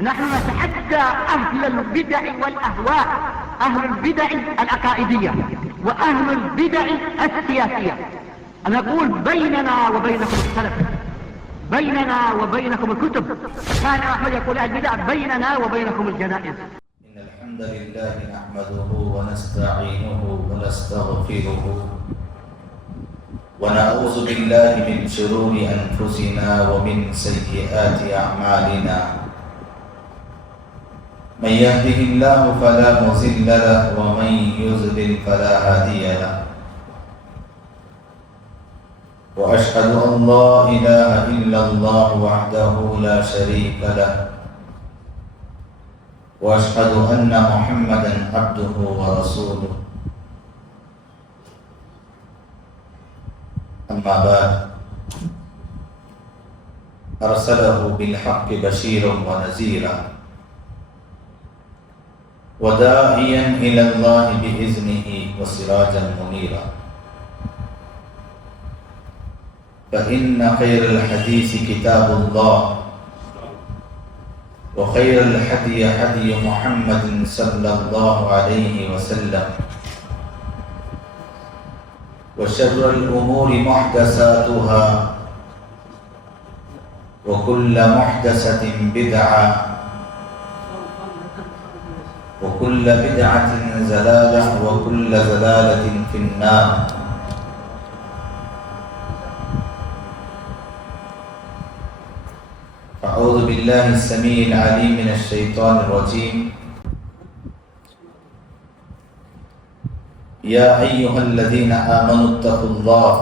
نحن نتحدى أهل البدع والأهواء، أهل البدع العقائدية وأهل البدع السياسية، أن نقول بيننا وبينكم السلف، بيننا وبينكم الكتب. كان أحمد يقول البدع بيننا وبينكم الجنائز. إن الحمد لله نحمده ونستعينه ونستغفره ونعوذ بالله من شرور أنفسنا ومن سيئات أعمالنا. من يهده الله فلا مضل له ومن يضلل فلا هادي له. وأشهد أن لا إله إلا الله وحده لا شريك له، وأشهد أن محمدا عبده ورسوله. أما بعد، أرسله بالحق بشيرا ونذيرا وداعيا إلى الله بإذنه وسراجا منيرا. فإن خير الحديث كتاب الله، وخير الهدي هدي محمد صلى الله عليه وسلم، وشر الأمور محدثاتها، وكل محدثة بدعة، وكل بدعة ضلالة، وكل ضلالة في النار. أعوذ بالله السميع العليم من الشيطان الرجيم. يا أيها الذين آمنوا اتقوا الله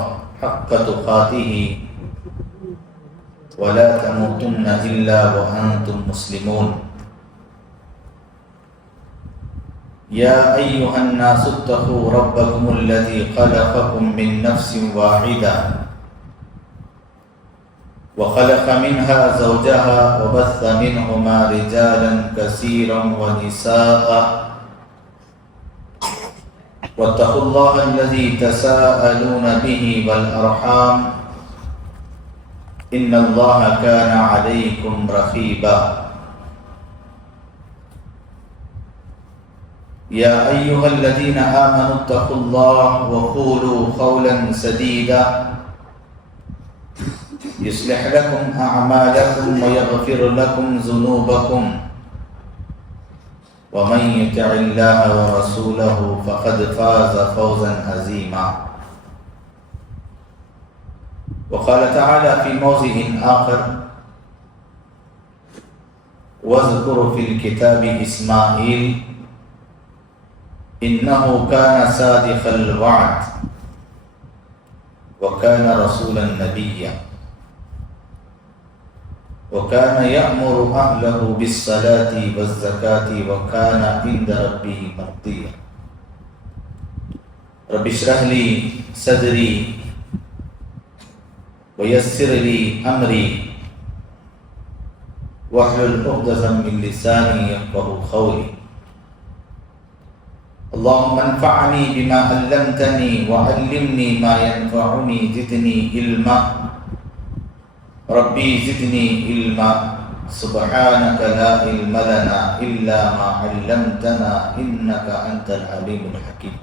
حق تقاته ولا تموتن إلا وأنتم مسلمون. يا أيها الناس اتقوا ربكم الذي خلقكم من نفس واحدة وخلق منها زوجها وبث منهما رجالا كثيرا ونساء، واتقوا الله الذي تساءلون به والأرحام إن الله كان عليكم رقيبا. يا أيها الذين آمنوا اتقوا الله وقولوا قولا سديدا يصلح لكم أعمالكم ويغفر لكم ذنوبكم، ومن يطع الله ورسوله فقد فاز فوزا عظيما. وقال تعالى في موضع آخر: واذكر في الكتاب إسماعيل إنه كان صادق الوعد وكان رسولا نبيا وكان يأمر أهله بالصلاة والزكاة وكان عند ربه مرضيا. رب اشرح لي صدري ويسر لي أمري واحلل عقدة من لساني يفقهوا قولي. اللهم انفعني بما علمتني وعلمني ما ينفعني زدني علما ربي زدني علما سبحانك لا علم لنا إلا ما علمتنا إنك أنت العليم الحكيم.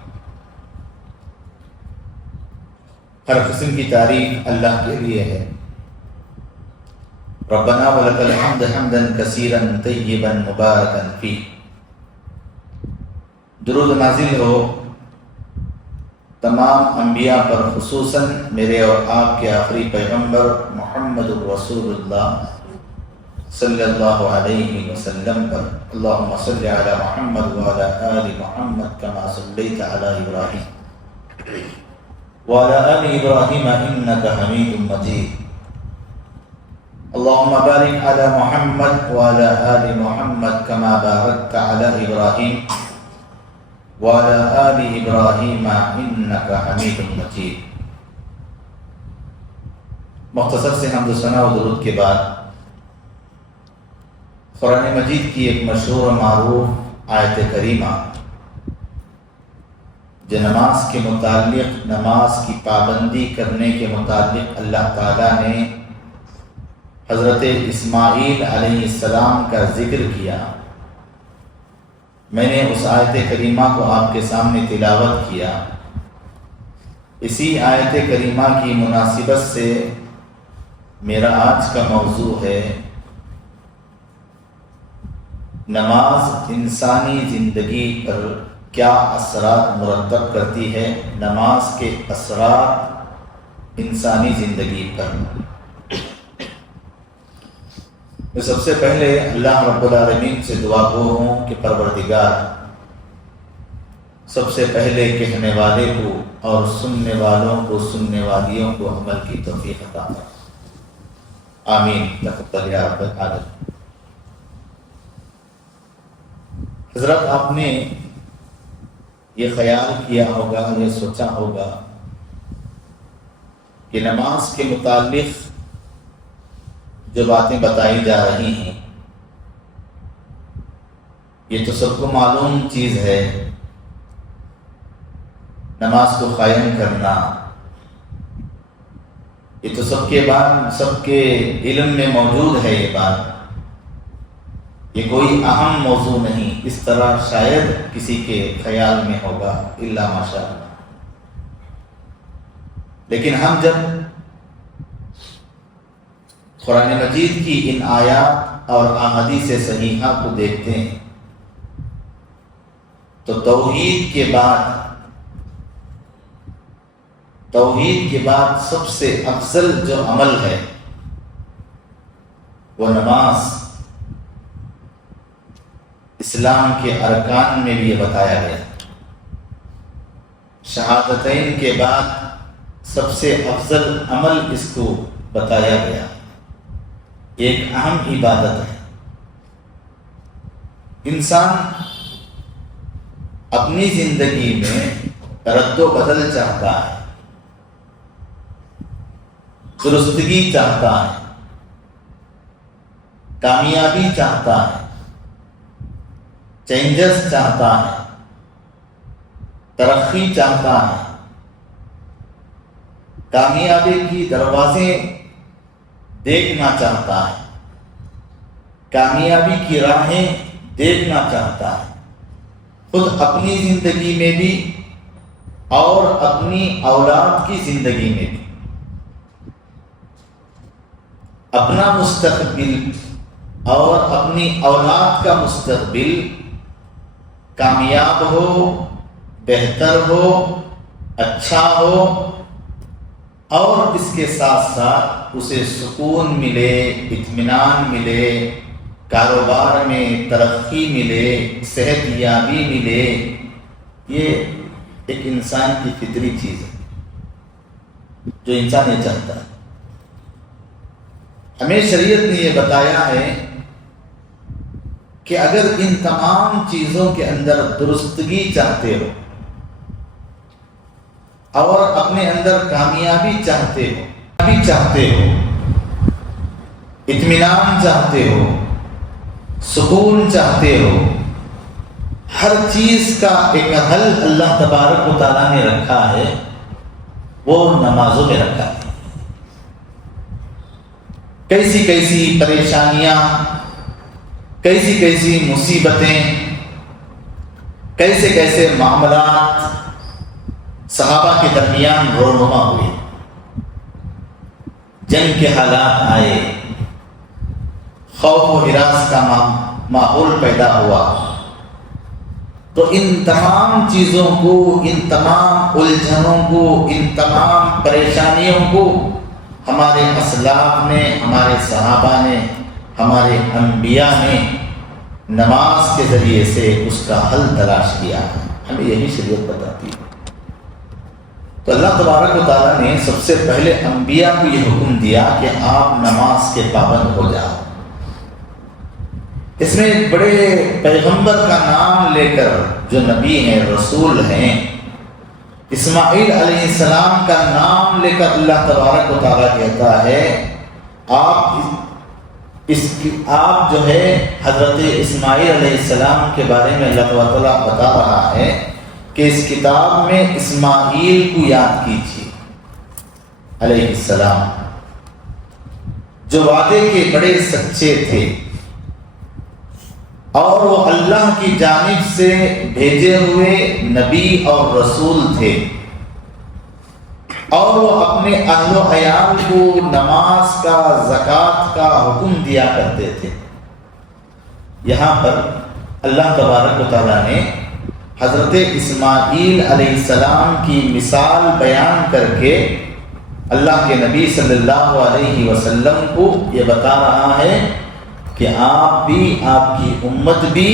ہر قسم کی تعریف اللہ کے لیے ہے. ربنا ولک الحمد حمدا کثیرا طیبا مبارکا فیہ. درود نازل ہو تمام انبیاء پر، خصوصاً میرے اور آپ کے آخری پیغمبر محمد رسول اللہ صلی اللہ علیہ وسلم پر. اللہم صلی علی محمد وعلی آل محمد کما صلیت علی ابراہیم وعلی آل ابراہیم انک حمید مجید. اللہم بارک علی محمد وعلی آل محمد کما بارکت علی ابراہیم وعلی آل ابراہیم انک حمید مجید. مختصر سے حمد و ثنا و درود کے بعد قرآن مجید کی ایک مشہور و معروف آیت کریمہ جو نماز کے متعلق، نماز کی پابندی کرنے کے متعلق اللہ تعالیٰ نے حضرت اسماعیل علیہ السلام کا ذکر کیا، میں نے اس آیت کریمہ کو آپ کے سامنے تلاوت کیا۔ اسی آیت کریمہ کی مناسبت سے میرا آج کا موضوع ہے نماز انسانی زندگی پر کیا اثرات مرتب کرتی ہے، نماز کے اثرات انسانی زندگی پر۔ میں سب سے پہلے اللہ رب العالمین سے دعا گو ہوں کہ پروردگار سب سے پہلے کہنے والے کو اور سننے والوں کو، سننے والیوں کو عمل کی توفیق عطا فرمائے، آمین تقبل یا رب العالمین۔ حضرت آپ نے یہ خیال کیا ہوگا، یہ سوچا ہوگا کہ نماز کے متعلق جو باتیں بتائی جا رہی ہیں یہ تو سب کو معلوم چیز ہے، نماز کو قائم کرنا یہ تو سب کے علم میں موجود ہے، یہ بات یہ کوئی اہم موضوع نہیں، اس طرح شاید کسی کے خیال میں ہوگا الا ماشاء اللہ۔ لیکن ہم جب قرآن مجید کی ان آیات اور احادیث صحیحہ کو دیکھتے ہیں تو توحید کے بعد سب سے افضل جو عمل ہے وہ نماز، اسلام کے ارکان میں بھی یہ بتایا گیا۔ شہادتین کے بعد سب سے افضل عمل اس کو بتایا گیا، ایک اہم عبادت ہے۔ انسان اپنی زندگی میں رد و بدل چاہتا ہے، درستگی چاہتا ہے، کامیابی چاہتا ہے، چینجز چاہتا ہے، ترقی چاہتا ہے، کامیابی کی دروازے دیکھنا چاہتا ہے، کامیابی کی راہیں دیکھنا چاہتا ہے، خود اپنی زندگی میں بھی اور اپنی اولاد کی زندگی میں بھی۔ اپنا مستقبل اور اپنی اولاد کا مستقبل کامیاب ہو، بہتر ہو، اچھا ہو، اور اس کے ساتھ ساتھ اسے سکون ملے، اطمینان ملے، کاروبار میں ترقی ملے، صحت یابی ملے، یہ ایک انسان کی فطری چیز ہے جو انسان یہ چاہتا ہے۔ ہمیں شریعت نے یہ بتایا ہے کہ اگر ان تمام چیزوں کے اندر درستگی چاہتے ہو اور اپنے اندر کامیابی چاہتے ہو، اطمینان چاہتے ہو، سکون چاہتے ہو، ہر چیز کا ایک حل اللہ تبارک و تعالیٰ نے رکھا ہے، وہ نمازوں میں رکھا ہے۔ کیسی پریشانیاں، کیسی مصیبتیں، کیسے معاملات صحابہ کے درمیان رونما ہوئے، جنگ کے حالات آئے، خوف و ہراس کا ماحول پیدا ہوا، تو ان تمام چیزوں کو، ان تمام الجھنوں کو، ان تمام پریشانیوں کو ہمارے اسلاف نے، ہمارے صحابہ نے، ہمارے انبیاء نے نماز کے ذریعے سے اس کا حل تلاش کیا ہے۔ ہمیں یہی شریعت بتاتی ہے۔ تو اللہ تبارک و تعالیٰ نے سب سے پہلے انبیاء کو یہ حکم دیا کہ آپ نماز کے پابند ہو جاؤ۔ اس میں ایک بڑے پیغمبر کا نام لے کر، جو نبی ہیں، رسول ہیں، اسماعیل علیہ السلام کا نام لے کر اللہ تبارک و تعالیٰ کہتا ہے آپ جو ہے حضرت اسماعیل علیہ السلام کے بارے میں اللہ تعالیٰ بتا رہا ہے کہ اس کتاب میں اسماعیل کو یاد کیجیے علیہ السلام، جو وعدے کے بڑے سچے تھے اور وہ اللہ کی جانب سے بھیجے ہوئے نبی اور رسول تھے، اور وہ اپنے اہل و عیال کو نماز کا، زکوٰۃ کا حکم دیا کرتے تھے۔ یہاں پر اللہ تبارک و تعالیٰ نے حضرت اسماعیل علیہ السلام کی مثال بیان کر کے اللہ کے نبی صلی اللہ علیہ وسلم کو یہ بتا رہا ہے کہ آپ بھی، آپ کی امت بھی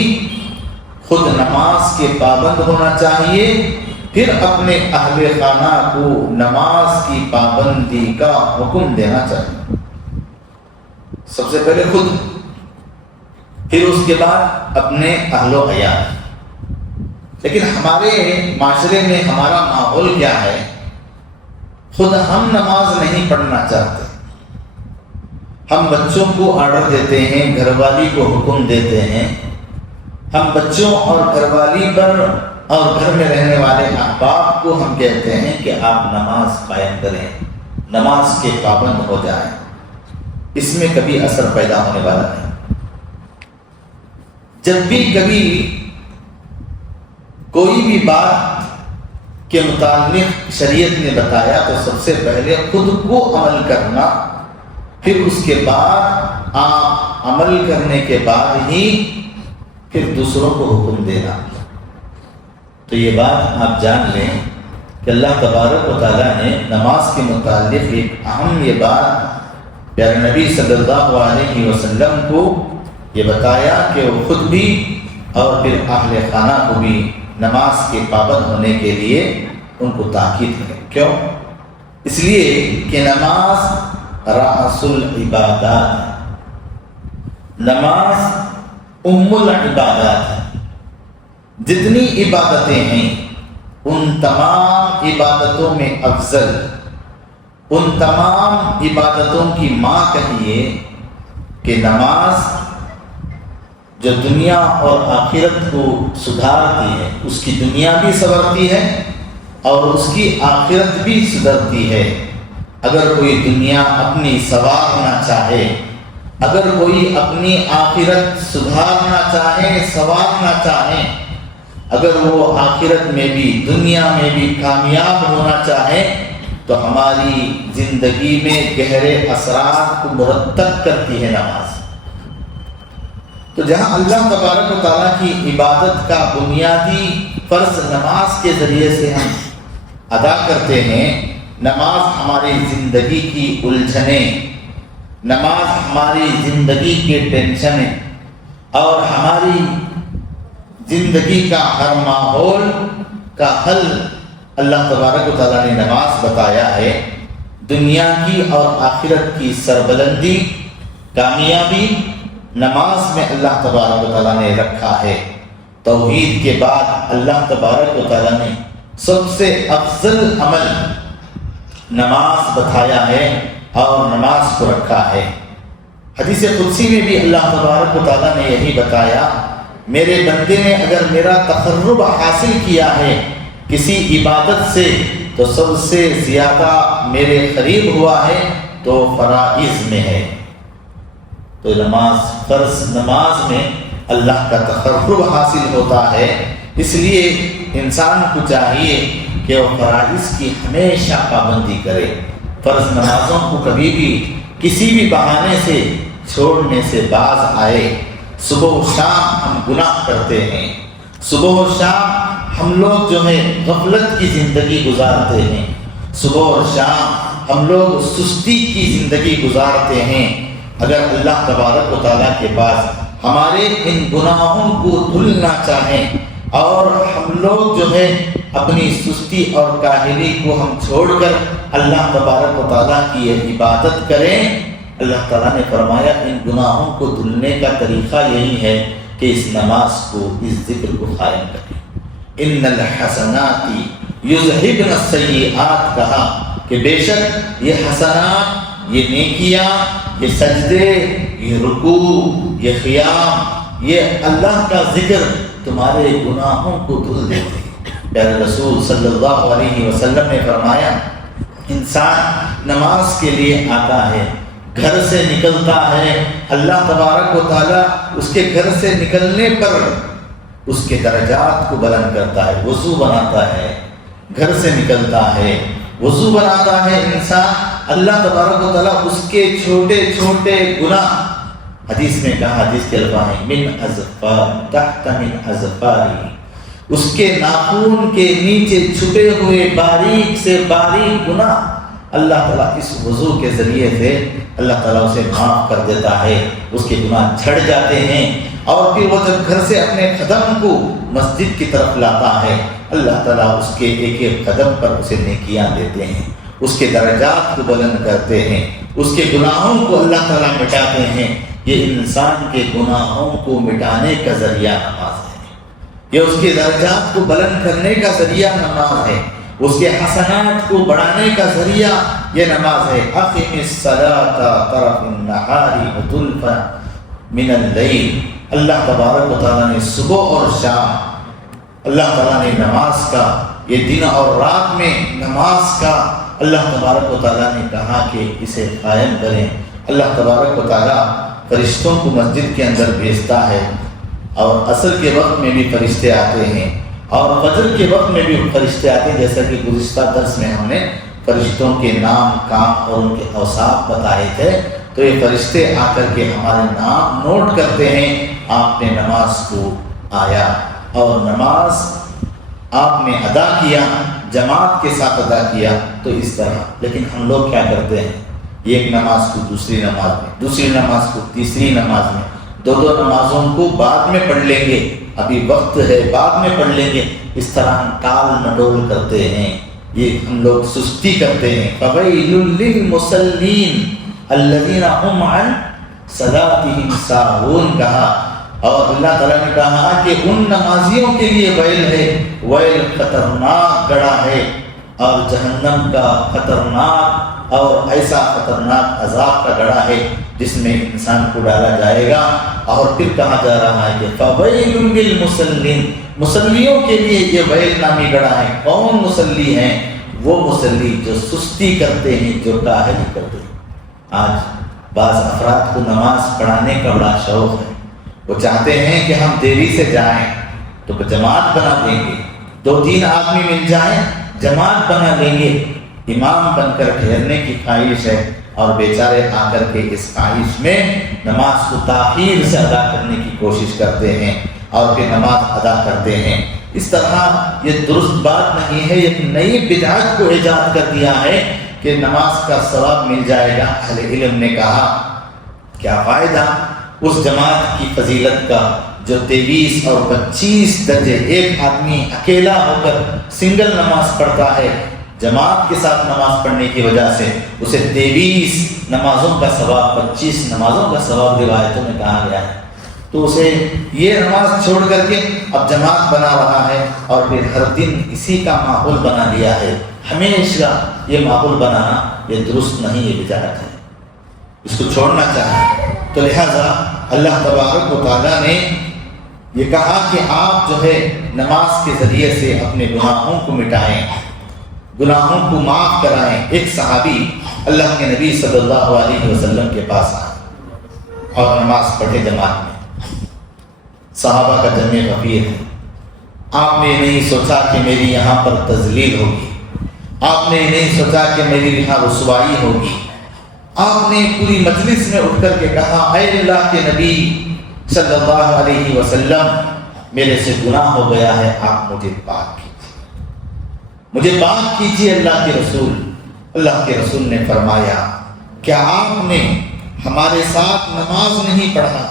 خود نماز کے پابند ہونا چاہیے، پھر اپنے اہل خانہ کو نماز کی پابندی کا حکم دینا چاہیے۔ سب سے پہلے خود، پھر اس کے بعد اپنے اہل و عیال۔ لیکن ہمارے معاشرے میں ہمارا ماحول کیا ہے؟ خود ہم نماز نہیں پڑھنا چاہتے، ہم بچوں کو آرڈر دیتے ہیں، گھر والی کو حکم دیتے ہیں، ہم بچوں اور گھر والی پر اور گھر میں رہنے والے احباب کو ہم کہتے ہیں کہ آپ نماز قائم کریں، نماز کے پابند ہو جائیں۔ اس میں کبھی اثر پیدا ہونے والا نہیں۔ جب بھی کبھی کوئی بھی بات کے متعلق شریعت نے بتایا تو سب سے پہلے خود کو عمل کرنا، پھر اس کے بعد آپ عمل کرنے کے بعد ہی پھر دوسروں کو حکم دینا۔ تو یہ بات آپ جان لیں کہ اللہ تبارک و تعالیٰ نے نماز کے متعلق ایک اہم یہ بات پیارے نبی صلی اللہ علیہ وسلم کو یہ بتایا کہ وہ خود بھی اور پھر اہل خانہ کو بھی نماز کے پابند ہونے کے لیے ان کو تاکید کریں۔ کیوں؟ اس لیے کہ نماز رأس العبادات ہے، نماز ام العبادات ہے۔ جتنی عبادتیں ہیں ان تمام عبادتوں میں افضل، ان تمام عبادتوں کی ماں کہیے کہ نماز جو دنیا اور آخرت کو سدھارتی ہے، اس کی دنیا بھی سنورتی ہے اور اس کی آخرت بھی سدھرتی ہے۔ اگر کوئی دنیا اپنی سنوارنا چاہے، اگر کوئی اپنی آخرت سدھارنا چاہے، سنوارنا چاہے، اگر وہ آخرت میں بھی دنیا میں بھی کامیاب ہونا چاہے تو ہماری زندگی میں گہرے اثرات کو مرتب کرتی ہے نماز۔ تو جہاں اللہ تبارک و تعالیٰ کی عبادت کا بنیادی فرض نماز کے ذریعے سے ہم ادا کرتے ہیں، نماز ہماری زندگی کی الجھنیں، نماز ہماری زندگی کے ٹینشنیں اور ہماری زندگی کا ہر ماحول کا حل اللہ تبارک و تعالیٰ نے نماز بتایا ہے۔ دنیا کی اور آخرت کی سربلندی، کامیابی نماز میں اللہ تبارک و تعالیٰ نے رکھا ہے۔ توحید کے بعد اللہ تبارک و تعالیٰ نے سب سے افضل عمل نماز بتایا ہے اور نماز کو رکھا ہے۔ حدیث قدسی میں بھی اللہ تبارک و تعالیٰ نے یہی بتایا، میرے بندے نے اگر میرا تقرب حاصل کیا ہے کسی عبادت سے تو سب سے زیادہ میرے قریب ہوا ہے تو فرائض میں ہے۔ تو نماز، فرض نماز میں اللہ کا تقرب حاصل ہوتا ہے، اس لیے انسان کو چاہیے کہ وہ فرائض کی ہمیشہ پابندی کرے، فرض نمازوں کو کبھی بھی کسی بھی بہانے سے چھوڑنے سے باز آئے۔ صبح و شام ہم گناہ کرتے ہیں، صبح و شام ہم لوگ جو ہے غفلت کی زندگی گزارتے ہیں، صبح اور شام ہم لوگ سستی کی زندگی گزارتے ہیں۔ اگر اللہ تبارک و تعالیٰ کے پاس ہمارے ان گناہوں کو دھلنا چاہیں اور ہم لوگ جو ہے اپنی سستی اور کاہلی کو ہم چھوڑ کر اللہ تبارک و تعالیٰ کی یہ عبادت کریں، اللہ تعالیٰ نے فرمایا ان گناہوں کو دھلنے کا طریقہ یہی ہے کہ اس نماز کو، اس ذکر کو قائم کریں۔ ان الحسنات یذہبن السیئات، کہا کہ بے شک یہ حسنات، یہ نیکیاں، یہ سجدے، یہ رکوع، یہ قیام، یہ اللہ کا ذکر تمہارے گناہوں کو دھل دیتے ہیں۔ پیارے رسول صلی اللہ علیہ وسلم نے فرمایا انسان نماز کے لیے آتا ہے، گھر سے نکلتا ہے، اللہ تبارک و تعالیٰ اس کے گھر سے نکلنے پر اس کے درجات کو بلند کرتا ہے. وضو بناتا ہے، گھر سے نکلتا ہے، وضو بناتا ہے انسان، اللہ تبارک و تعالیٰ اس کے چھوٹے چھوٹے گناہ، حدیث میں کہا، حدیث کے الفاظ ہیں من اظفار تحت من اظفاری، اس کے ناخون کے نیچے چھپے ہوئے باریک سے باریک گناہ اللہ تعالیٰ اس وضو کے ذریعے سے اللہ تعالیٰ اسے معاف کر دیتا ہے، اس کے گناہ جھڑ جاتے ہیں. اور پھر وہ جب گھر سے اپنے قدم کو مسجد کی طرف لاتا ہے، اللہ تعالیٰ اس کے ایک ایک قدم پر اسے نیکیاں دیتے ہیں، اس کے درجات کو بلند کرتے ہیں، اس کے گناہوں کو اللہ تعالیٰ مٹاتے ہیں. یہ انسان کے گناہوں کو مٹانے کا ذریعہ نماز ہے، یہ اس کے درجات کو بلند کرنے کا ذریعہ نماز ہے، اس کے حسنات کو بڑھانے کا ذریعہ یہ نماز ہے. اقم الصلاۃ طرف النہار وزلفا من اللیل، اللہ تبارک و تعالیٰ نے صبح اور شام، اللہ تعالیٰ نے نماز کا، یہ دن اور رات میں نماز کا اللہ تبارک و تعالیٰ نے کہا کہ اسے قائم کریں. اللہ تبارک و تعالیٰ فرشتوں کو مسجد کے اندر بھیجتا ہے، اور عصر کے وقت میں بھی فرشتے آتے ہیں، اور فجر کے وقت میں بھی فرشتے آتے ہیں. جیسا کہ گزشتہ درس میں ہم نے فرشتوں کے نام، کام اور ان کے اوصاف بتائے تھے، تو یہ فرشتے آ کر کے ہمارے نام نوٹ کرتے ہیں. آپ نے نماز کو آیا اور نماز آپ نے ادا کیا، جماعت کے ساتھ ادا کیا، تو اس طرح. لیکن ہم لوگ کیا کرتے ہیں، ایک نماز کو دوسری نماز میں، دوسری نماز کو تیسری نماز میں، دو نمازوں کو بعد میں پڑھ لیں گے، ابھی وقت ہے بعد میں پڑھ لیں گے. اس طرح ہم ٹال مٹول کرتے ہیں، یہ ہم لوگ سستی کرتے ہیں. فویل للمصلین الذین هم عن صلاتهم ساہون کہا، اور اللہ تعالیٰ نے کہا کہ ان نمازیوں کے لیے ویل ہے، ویل خطرناک گڑھا ہے، اور جہنم کا خطرناک اور ایسا خطرناک عذاب کا گڑھا ہے جس میں انسان کو ڈالا جائے گا. اور پھر کہا جا رہا ہے کہ فویل للمصلین، مصلیوں کے لیے یہ ویل نامی گڑھا ہے. کون مصلی ہیں؟ وہ مصلی جو سستی کرتے ہیں، جو کاہلی کرتے ہیں. آج بعض افراد کو نماز پڑھانے کا بڑا شوق ہے، وہ چاہتے ہیں کہ ہم دیری سے جائیں تو جماعت بنا دیں گے، 2-3 آدمی مل جائیں جماعت بنا دیں گے. امام بن کر ٹھہرنے کی خواہش ہے، اور بیچارے آ کر کے اس خواہش میں نماز کو تاخیر سے ادا کرنے کی کوشش کرتے ہیں اور پھر نماز ادا کرتے ہیں. اس طرح یہ درست بات نہیں ہے. ایک نئی بدعت کو ایجاد کر دیا ہے کہ نماز کا ثواب مل جائے گا. اہل علم نے کہا کیا فائدہ اس جماعت کی فضیلت کا جو 23 اور 25 درجے، ایک آدمی اکیلا ہو کر سنگل نماز پڑھتا ہے، جماعت کے ساتھ نماز پڑھنے کی وجہ سے اسے 23 نمازوں کا ثواب، 25 نمازوں کا ثواب روایتوں میں کہا گیا ہے. تو اسے یہ نماز چھوڑ کر کے اب جماعت بنا رہا ہے، اور پھر ہر دن اسی کا ماحول بنا لیا ہے. ہمیشہ یہ ماحول بنانا یہ درست نہیں، یہ بدعت ہے، اس کو چھوڑنا چاہیے. تو لہذا اللہ تبارک و تعالیٰ نے یہ کہا کہ آپ جو ہے نماز کے ذریعے سے اپنے گناہوں کو مٹائیں، گناہوں کو معاف کرائیں. ایک صحابی اللہ کے نبی صلی اللہ علیہ وسلم کے پاس آئے اور نماز پڑھے جماعت میں. صحابہ کا جمع غفیر ہے. آپ نے نہیں سوچا کہ میری یہاں پر تذلیل ہوگی، آپ نے نہیں سوچا کہ میری یہاں رسوائی ہوگی. آپ نے پوری مجلس میں اٹھ کر کے کہا اے اللہ کے نبی صلی اللہ علیہ وسلم، میرے سے گناہ ہو گیا ہے، آپ مجھے پاک کیجیے، مجھے پاک کیجیے اللہ کے رسول. اللہ کے رسول نے فرمایا کیا آپ نے ہمارے ساتھ نماز نہیں پڑھا؟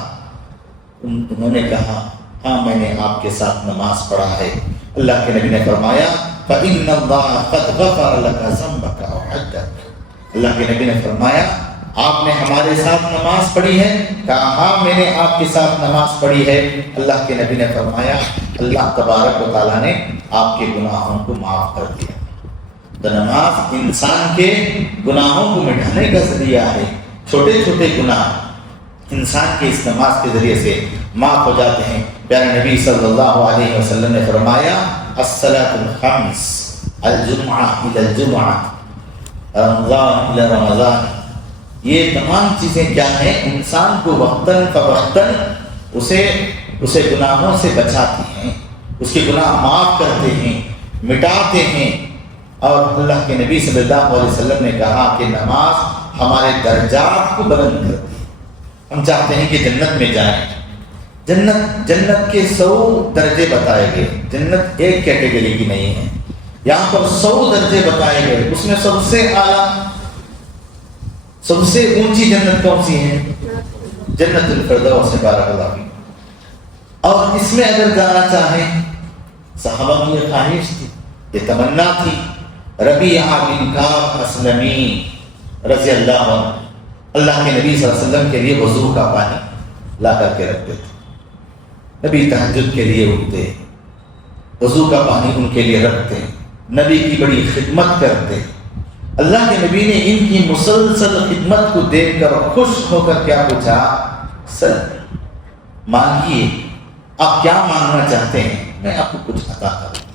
انہوں نے کہا ہاں میں نے آپ کے ساتھ نماز پڑھا ہے. اللہ کے نبی نے فرمایا فَإِنَّ اللَّهَ قَدْ غَفَرَ لَكَ ذَنبَكَ وَحَجَّكَ. اللہ کے نبی نے فرمایا آپ نے ہمارے ساتھ نماز پڑھی ہے؟ کہا ہاں میں نے آپ کے ساتھ نماز پڑھی ہے. اللہ کے نبی نے فرمایا اللہ تبارک و تعالیٰ نے آپ کے گناہوں کو معاف کر دیا. تو نماز انسان کے گناہوں کو مٹانے کا ذریعہ ہے. چھوٹے چھوٹے گناہ انسان کے اس نماز کے ذریعے سے معاف ہو جاتے ہیں. پیارے نبی صلی اللہ علیہ وسلم نے فرمایا الصلاۃ الخمس، الجمعہ الی الجمعہ، رمضان الی رمضان، یہ تمام چیزیں کیا ہیں؟ انسان کو وقتاً فوقتاً اسے گناہوں سے بچاتی ہیں، اس کے گناہ معاف کرتے ہیں، مٹاتے ہیں۔ اور اللہ کے نبی صلی اللہ علیہ وسلم نے کہا کہ نماز ہمارے درجات کو بلند کرتی ہے۔ ہم چاہتے ہیں کہ جنت میں جائیں، جنت کے 100 درجے بتائے گئے، جنت ایک کیٹیگری کی نہیں ہے، یہاں پر 100 درجے بتائے گئے، اس میں سب سے اعلیٰ سب سے اونچی جنت کون سی ہے؟ جنت الفردوس، بارک اللہ فیکم۔ اور اس میں اگر جانا چاہیں، صحابہ کی یہ خواہش تھی، یہ تمنا تھی، ربیعہ بن کعب اسلمی رضی اللہ عنہ اللہ کے نبی صلی اللہ علیہ وسلم کے لیے وضو کا پانی لا کر کے رکھتے تھے، نبی تہجد کے لیے اٹھتے، وضو کا پانی ان کے لیے رکھتے، نبی کی بڑی خدمت کرتے۔ اللہ کے نبی نے ان کی مسلسل خدمت کو دیکھ کر خوش ہو کر کیا پوچھا؟ سر مانگیے، آپ کیا مانگنا چاہتے ہیں، میں آپ کو کچھ عطا کروں۔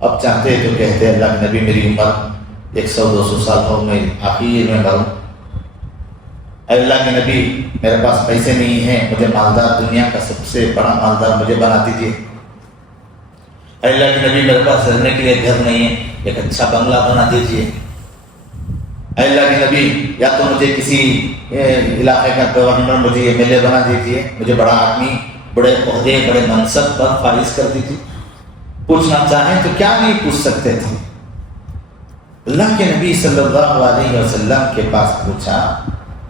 اب چاہتے تو کہتے اللہ کے نبی میری عمر 100-200 سال ہو، میں آخر میں مروں۔ اللہ کے نبی میرے پاس پیسے نہیں ہیں، مجھے مالدار، دنیا کا سب سے بڑا مالدار مجھے بنا دیجیے۔ اللہ کے نبی میرے پاس رہنے کے لیے گھر نہیں ہے، ایک اچھا بنگلہ بنا دیجیے۔ اللہ کے نبی یا تو مجھے کسی علاقے کا گورنر مجھے یہ MLA بنا دیجیے، مجھے بڑا آدمی، بڑے عہدے، بڑے منصب پر فائز کر دیجیے۔ پوچھنا چاہیں تو کیا نہیں پوچھ سکتے تھے۔ اللہ کے نبی صلی اللہ علیہ وسلم کے پاس پوچھا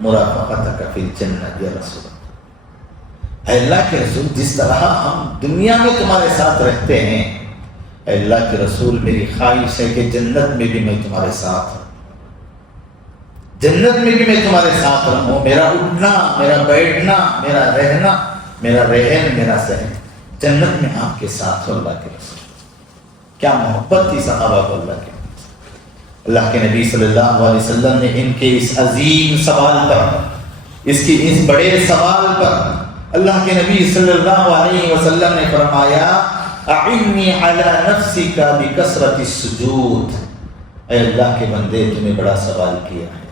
مرافقتک فی الجنہ یا رسول اللہ، اے اللہ کے رسول، جس طرح ہم دنیا میں تمہارے ساتھ رہتے ہیں، اے اللہ کے رسول میری خواہش ہے کہ جنت میں بھی میں تمہارے ساتھ ہوں، جنت میں بھی میں تمہارے ساتھ رہوں، میرا اٹھنا، میرا بیٹھنا، میرا رہنا، میرا رہن، میرا سہن جنت میں آپ کے ساتھ ہو۔ اللہ کے رسول کیا محبت تھی صحابہ کو اللہ کے۔ اللہ کے نبی صلی اللہ علیہ وسلم نے ان کے اس عظیم سوال پر، اس بڑے سوال پر اللہ کے نبی صلی اللہ علیہ وسلم نے فرمایا اعنی علی نفسک بکثرۃ السجود، اے اللہ کے بندے تمہیں بڑا سوال کیا ہے،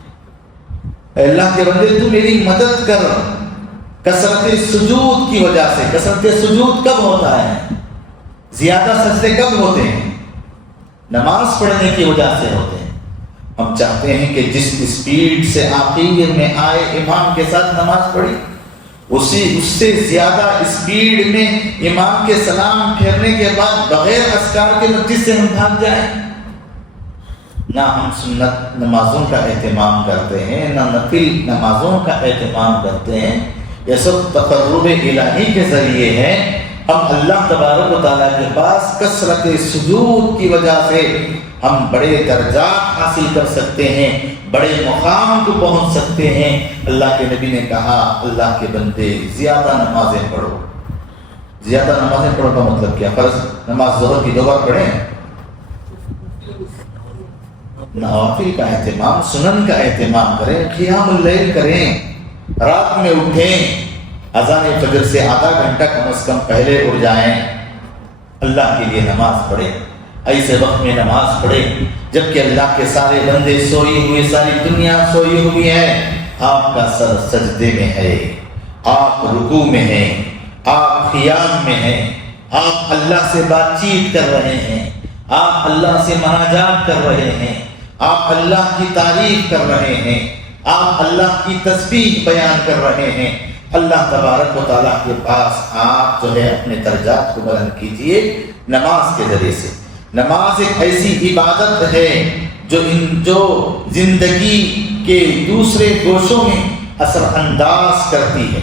اے اللہ کے بندے تو میری مدد کر کثرت سجود کی وجہ سے۔ کثرت سجود کب ہوتا ہے؟ زیادہ سجدے کب ہوتے ہیں؟ نماز پڑھنے کی وجہ سے ہوتے ہیں۔ ہم چاہتے ہیں کہ جس اسپیڈ سے آخر میں آئے امام کے ساتھ نماز پڑھی، اس سے زیادہ اسپیڈ میں امام کے سلام پھیرنے کے بعد بغیر اذکار کے مسجد سے ہم بھاگ جائیں۔ نہ ہم سنت نمازوں کا اہتمام کرتے ہیں، نہ نفل نمازوں کا اہتمام کرتے ہیں۔ یہ سب تقرب الہی کے ذریعے ہیں۔ ہم اللہ تبارک و تعالیٰ کے پاس کثرت سجود کی وجہ سے ہم بڑے درجات حاصل کر سکتے ہیں، بڑے مقام کو پہنچ سکتے ہیں۔ اللہ کے نبی نے کہا اللہ کے بندے زیادہ نمازیں پڑھو۔ زیادہ نمازیں پڑھو کا مطلب کیا؟ فرض نماز ظہر کی 2 بار پڑھیں، نوافل کا اہتمام، سنن کا اہتمام کریں، قیام اللیل کریں، رات میں اٹھیں، اذان فجر سے آدھا گھنٹہ کم از کم پہلے اٹھ جائیں، اللہ کے لیے نماز پڑھیں۔ ایسے وقت میں نماز پڑھیں جبکہ اللہ کے سارے بندے سوئی ہوئے، ساری دنیا سوئی ہوئی ہے، آپ کا سر سجدے میں ہے، آپ رکوع میں ہیں، آپ قیام میں ہیں، آپ اللہ سے بات چیت کر رہے ہیں، آپ اللہ سے مناجات کر رہے ہیں، آپ اللہ کی تعریف کر رہے ہیں، آپ اللہ کی تسبیح بیان کر رہے ہیں۔ اللہ تبارک و تعالیٰ کے پاس آپ جو ہے اپنے درجات کو بلند کیجئے نماز کے ذریعے سے۔ نماز ایک ایسی عبادت ہے جو زندگی کے دوسرے گوشوں میں اثر انداز کرتی ہے۔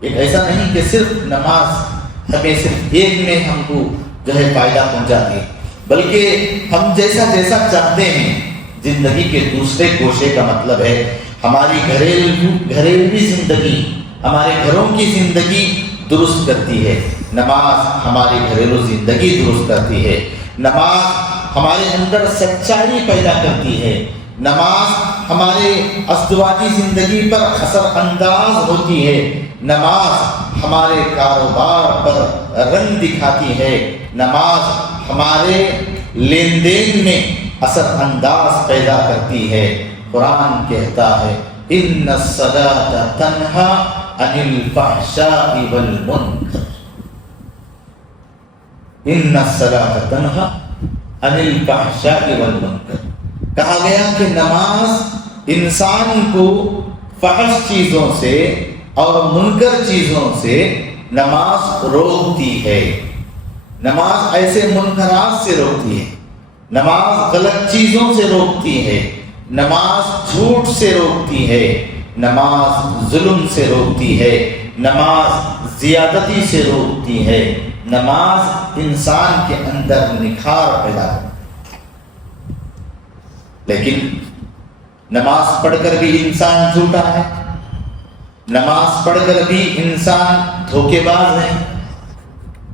ایک ایسا نہیں کہ صرف نماز ہمیں صرف ایک میں ہم کو جو ہے فائدہ پہنچاتی ہے، بلکہ ہم جیسا جیسا چاہتے ہیں زندگی کے دوسرے گوشے کا مطلب ہے ہماری گھریلوی زندگی، ہمارے گھروں کی زندگی درست کرتی ہے۔ نماز ہماری گھریلو زندگی درست کرتی ہے، نماز ہمارے اندر سچائی پیدا کرتی ہے، نماز ہمارے ازدواجی زندگی پر اثر انداز ہوتی ہے، نماز ہمارے کاروبار پر رنگ دکھاتی ہے، نماز ہمارے لین دین میں اثر انداز پیدا کرتی ہے۔ قرآن کہتا ہے ان الصلاۃ تنہا عن الفحشاء والمنکر، ان الصلاۃ تنہا عن الفحشاء والمنکر۔ کہا گیا کہ نماز انسان کو فحش چیزوں سے اور منکر چیزوں سے نماز روکتی ہے، نماز ایسے منکرات سے روکتی ہے، نماز غلط چیزوں سے روکتی ہے، نماز جھوٹ سے روکتی ہے، نماز ظلم سے روکتی ہے، نماز زیادتی سے روکتی ہے، نماز انسان کے اندر نکھار پیدا کرتی ہے۔ لیکن نماز پڑھ کر بھی انسان جھوٹا ہے، نماز پڑھ کر بھی انسان دھوکے باز ہے،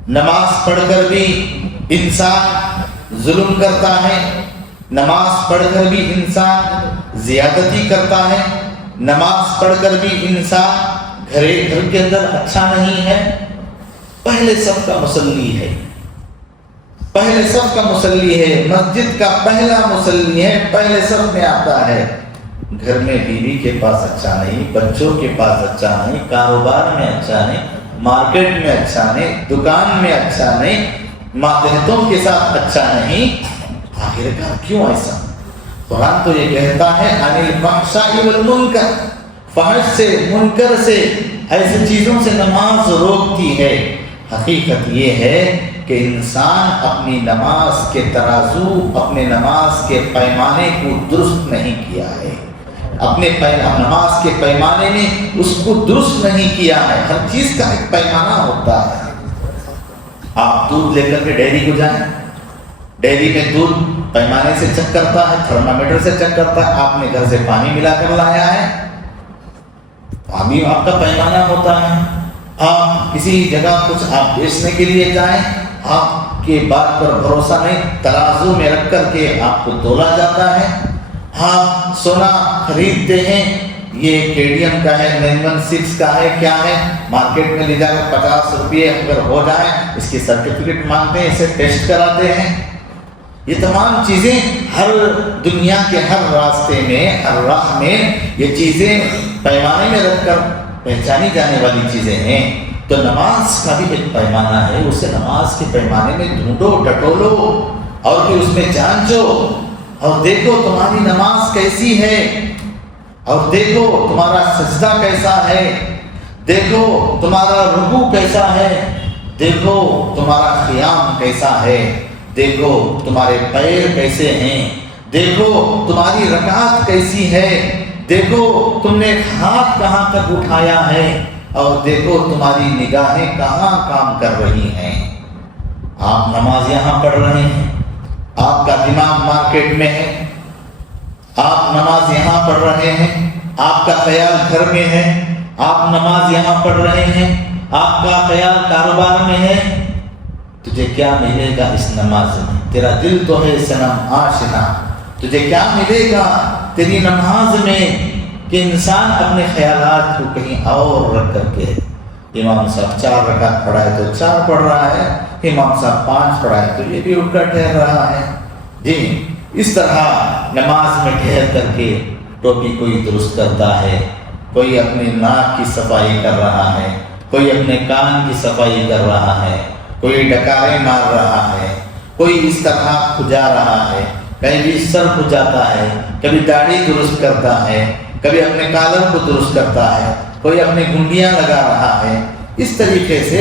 نماز پڑھ کر بھی انسان ظلم کرتا ہے، نماز پڑھ کر بھی انسان زیادتی کرتا ہے، نماز پڑھ کر بھی انسان گھر کے اندر اچھا نہیں ہے۔ پہلے صف کا مصلی ہے، پہلے صف کا مصلی ہے، مسجد کا پہلا مصلی ہے، پہلے صف میں آتا ہے، گھر میں بیوی کے پاس اچھا نہیں، بچوں کے پاس اچھا نہیں، کاروبار میں اچھا نہیں، مارکیٹ میں اچھا نہیں، دکان میں اچھا نہیں، ماتحتوں کے ساتھ اچھا نہیں، آخر کار کیوں ایسا؟ قرآن تو یہ کہتا ہے عن الفحشاء والمنکر، فحش سے، منکر سے، ایسی چیزوں سے نماز روکتی ہے۔ حقیقت یہ ہے کہ انسان اپنی نماز کے ترازو، اپنے نماز کے پیمانے کو درست نہیں کیا ہے، اپنے نماز کے پیمانے میں اس کو درست نہیں کیا ہے۔ ہر چیز کا ایک پیمانہ ہوتا ہے۔ آپ دودھ لے کر کے ڈیری کو جائیں، ڈیری میں دودھ پیمانے سے چیک کرتا ہے، تھرمامیٹر سے چیک کرتا ہے۔ آپ نے گھر سے پانی ملا کر لایا ہے، پانی آپ کا پیمانہ ہوتا ہے۔ آپ کسی جگہ کچھ آپ بیچنے کے لیے جائیں، آپ کے بات پر بھروسہ نہیں، ترازو میں رکھ کر کے آپ کو تولا جاتا ہے۔ آپ سونا خریدتے ہیں، یہ KDM کا ہے، 916 کا ہے، کیا ہے، مارکیٹ میں لے جا کر 50 روپئے اگر ہو جائے اس کی سرٹیفکیٹ مانگتے ہیں، اسے ٹیسٹ کراتے ہیں۔ یہ تمام چیزیں ہر دنیا کے ہر راستے میں، ہر راہ میں یہ چیزیں پیمانے میں رکھ کر پہچانی جانے والی چیزیں ہیں۔ تو نماز کا بھی ایک پیمانہ ہے، اسے نماز کے پیمانے میں ڈھونڈو، ٹٹولو اور پھر اس میں جانچو اور دیکھو تمہاری نماز کیسی ہے، اور دیکھو تمہارا سجدہ کیسا ہے، دیکھو تمہارا رکوع کیسا ہے، دیکھو تمہارا قیام کیسا ہے، دیکھو تمہارے پیر کیسے ہیں، دیکھو تمہاری رکعت کیسی ہے، دیکھو تم نے ہاتھ کہاں تک اٹھایا ہے، اور دیکھو تمہاری نگاہیں کہاں کام کر رہی ہیں۔ آپ نماز یہاں پڑھ رہے ہیں، آپ کا دماغ مارکیٹ میں ہے، آپ نماز یہاں پڑھ رہے ہیں، آپ کا خیال گھر میں ہے، آپ نماز یہاں پڑھ رہے ہیں، آپ کا خیال کاروبار میں ہے، تجھے کیا ملے گا اس نماز میں؟ تیرا دل تو ہے صنم آشنا، تجھے کیا ملے گا تیری نماز میں کہ انسان اپنے خیالات کو کہیں اور رکھ کر کے، امام صاحب 4 رکعت پڑھا ہے تو 4 پڑھ رہا ہے، امام صاحب 5 پڑھا ہے تو یہ بھی اٹھ کر ٹھہر رہا ہے۔ جی اس طرح نماز میں ٹھہر کر کے ٹوپی کوئی درست کرتا ہے، کوئی اپنے ناک کی صفائی کر رہا ہے، کوئی اپنے کان کی صفائی کر رہا ہے، کوئی ڈکارے مار رہا ہے، کوئی اس طرح کھجا رہا ہے، کہیں بھی سر کھجاتا ہے، کبھی داڑھی درست کرتا ہے، کبھی اپنے کالر کو درست کرتا ہے، کوئی اپنے گنڈیاں لگا رہا ہے۔ اس طریقے سے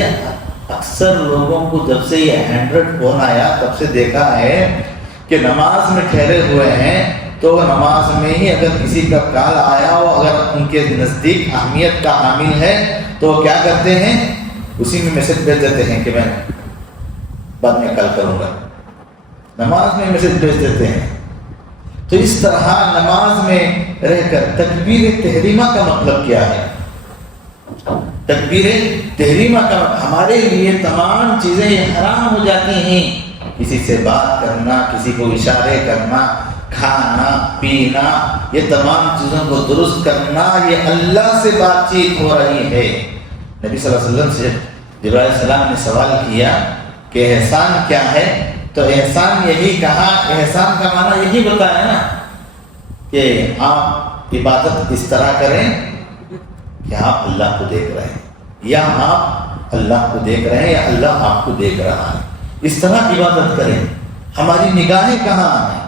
اکثر لوگوں کو جب سے یہ 100 فون آیا تب سے دیکھا ہے کہ نماز میں ٹھہرے ہوئے ہیں تو نماز میں ہی اگر کسی کا کال آیا ہو، اگر ان کے نزدیک اہمیت کا حامل ہے تو وہ کیا کرتے ہیں، اسی میں میسج بھیج دیتے ہیں کہ میں بعد میں کال کروں گا، نماز میں میسج بھیج دیتے ہیں۔ تو اس طرح نماز میں رہ کر تکبیر تحریمہ کا مطلب کیا ہے؟ تکبیر تحریمہ کا ہمارے لیے تمام چیزیں حرام ہو جاتی ہیں، کسی سے بات کرنا، کسی کو اشارے کرنا، کھانا پینا، یہ تمام چیزوں کو درست کرنا، یہ اللہ سے بات چیت ہو رہی ہے۔ نبی صلی اللہ علیہ وسلم سے جبرائیل علیہ السلام نے سوال کیا کہ احسان کیا ہے، تو احسان یہی کہا، احسان کا معنی یہی بتایا نا کہ آپ عبادت اس طرح کریں کہ آپ اللہ کو دیکھ رہے ہیں، یا آپ اللہ کو دیکھ رہے ہیں یا اللہ آپ کو دیکھ رہا ہے، اس طرح عبادت کریں۔ ہماری نگاہیں کہاں ہیں؟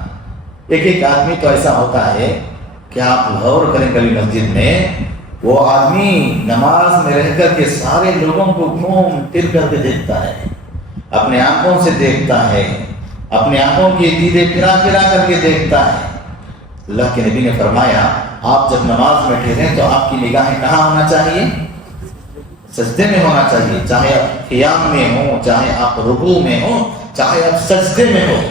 ایک آدمی تو ایسا ہوتا ہے کہ آپ غور کریں کبھی مسجد میں، وہ آدمی نماز میں رہ کر کے سارے لوگوں کو گھوم پھر کر کے دیکھتا ہے، اپنے آنکھوں سے دیکھتا ہے، اپنے آنکھوں کی دیدے پھرا کر کے دیکھتا ہے۔ اللہ کے نبی نے فرمایا آپ جب نماز میں ٹھہریں تو آپ کی نگاہیں کہاں ہونا چاہیے؟ سجدے میں ہونا چاہیے، چاہے آپ قیام میں ہوں، چاہے آپ رکوع میں ہوں، چاہے آپ سجدے میں ہو۔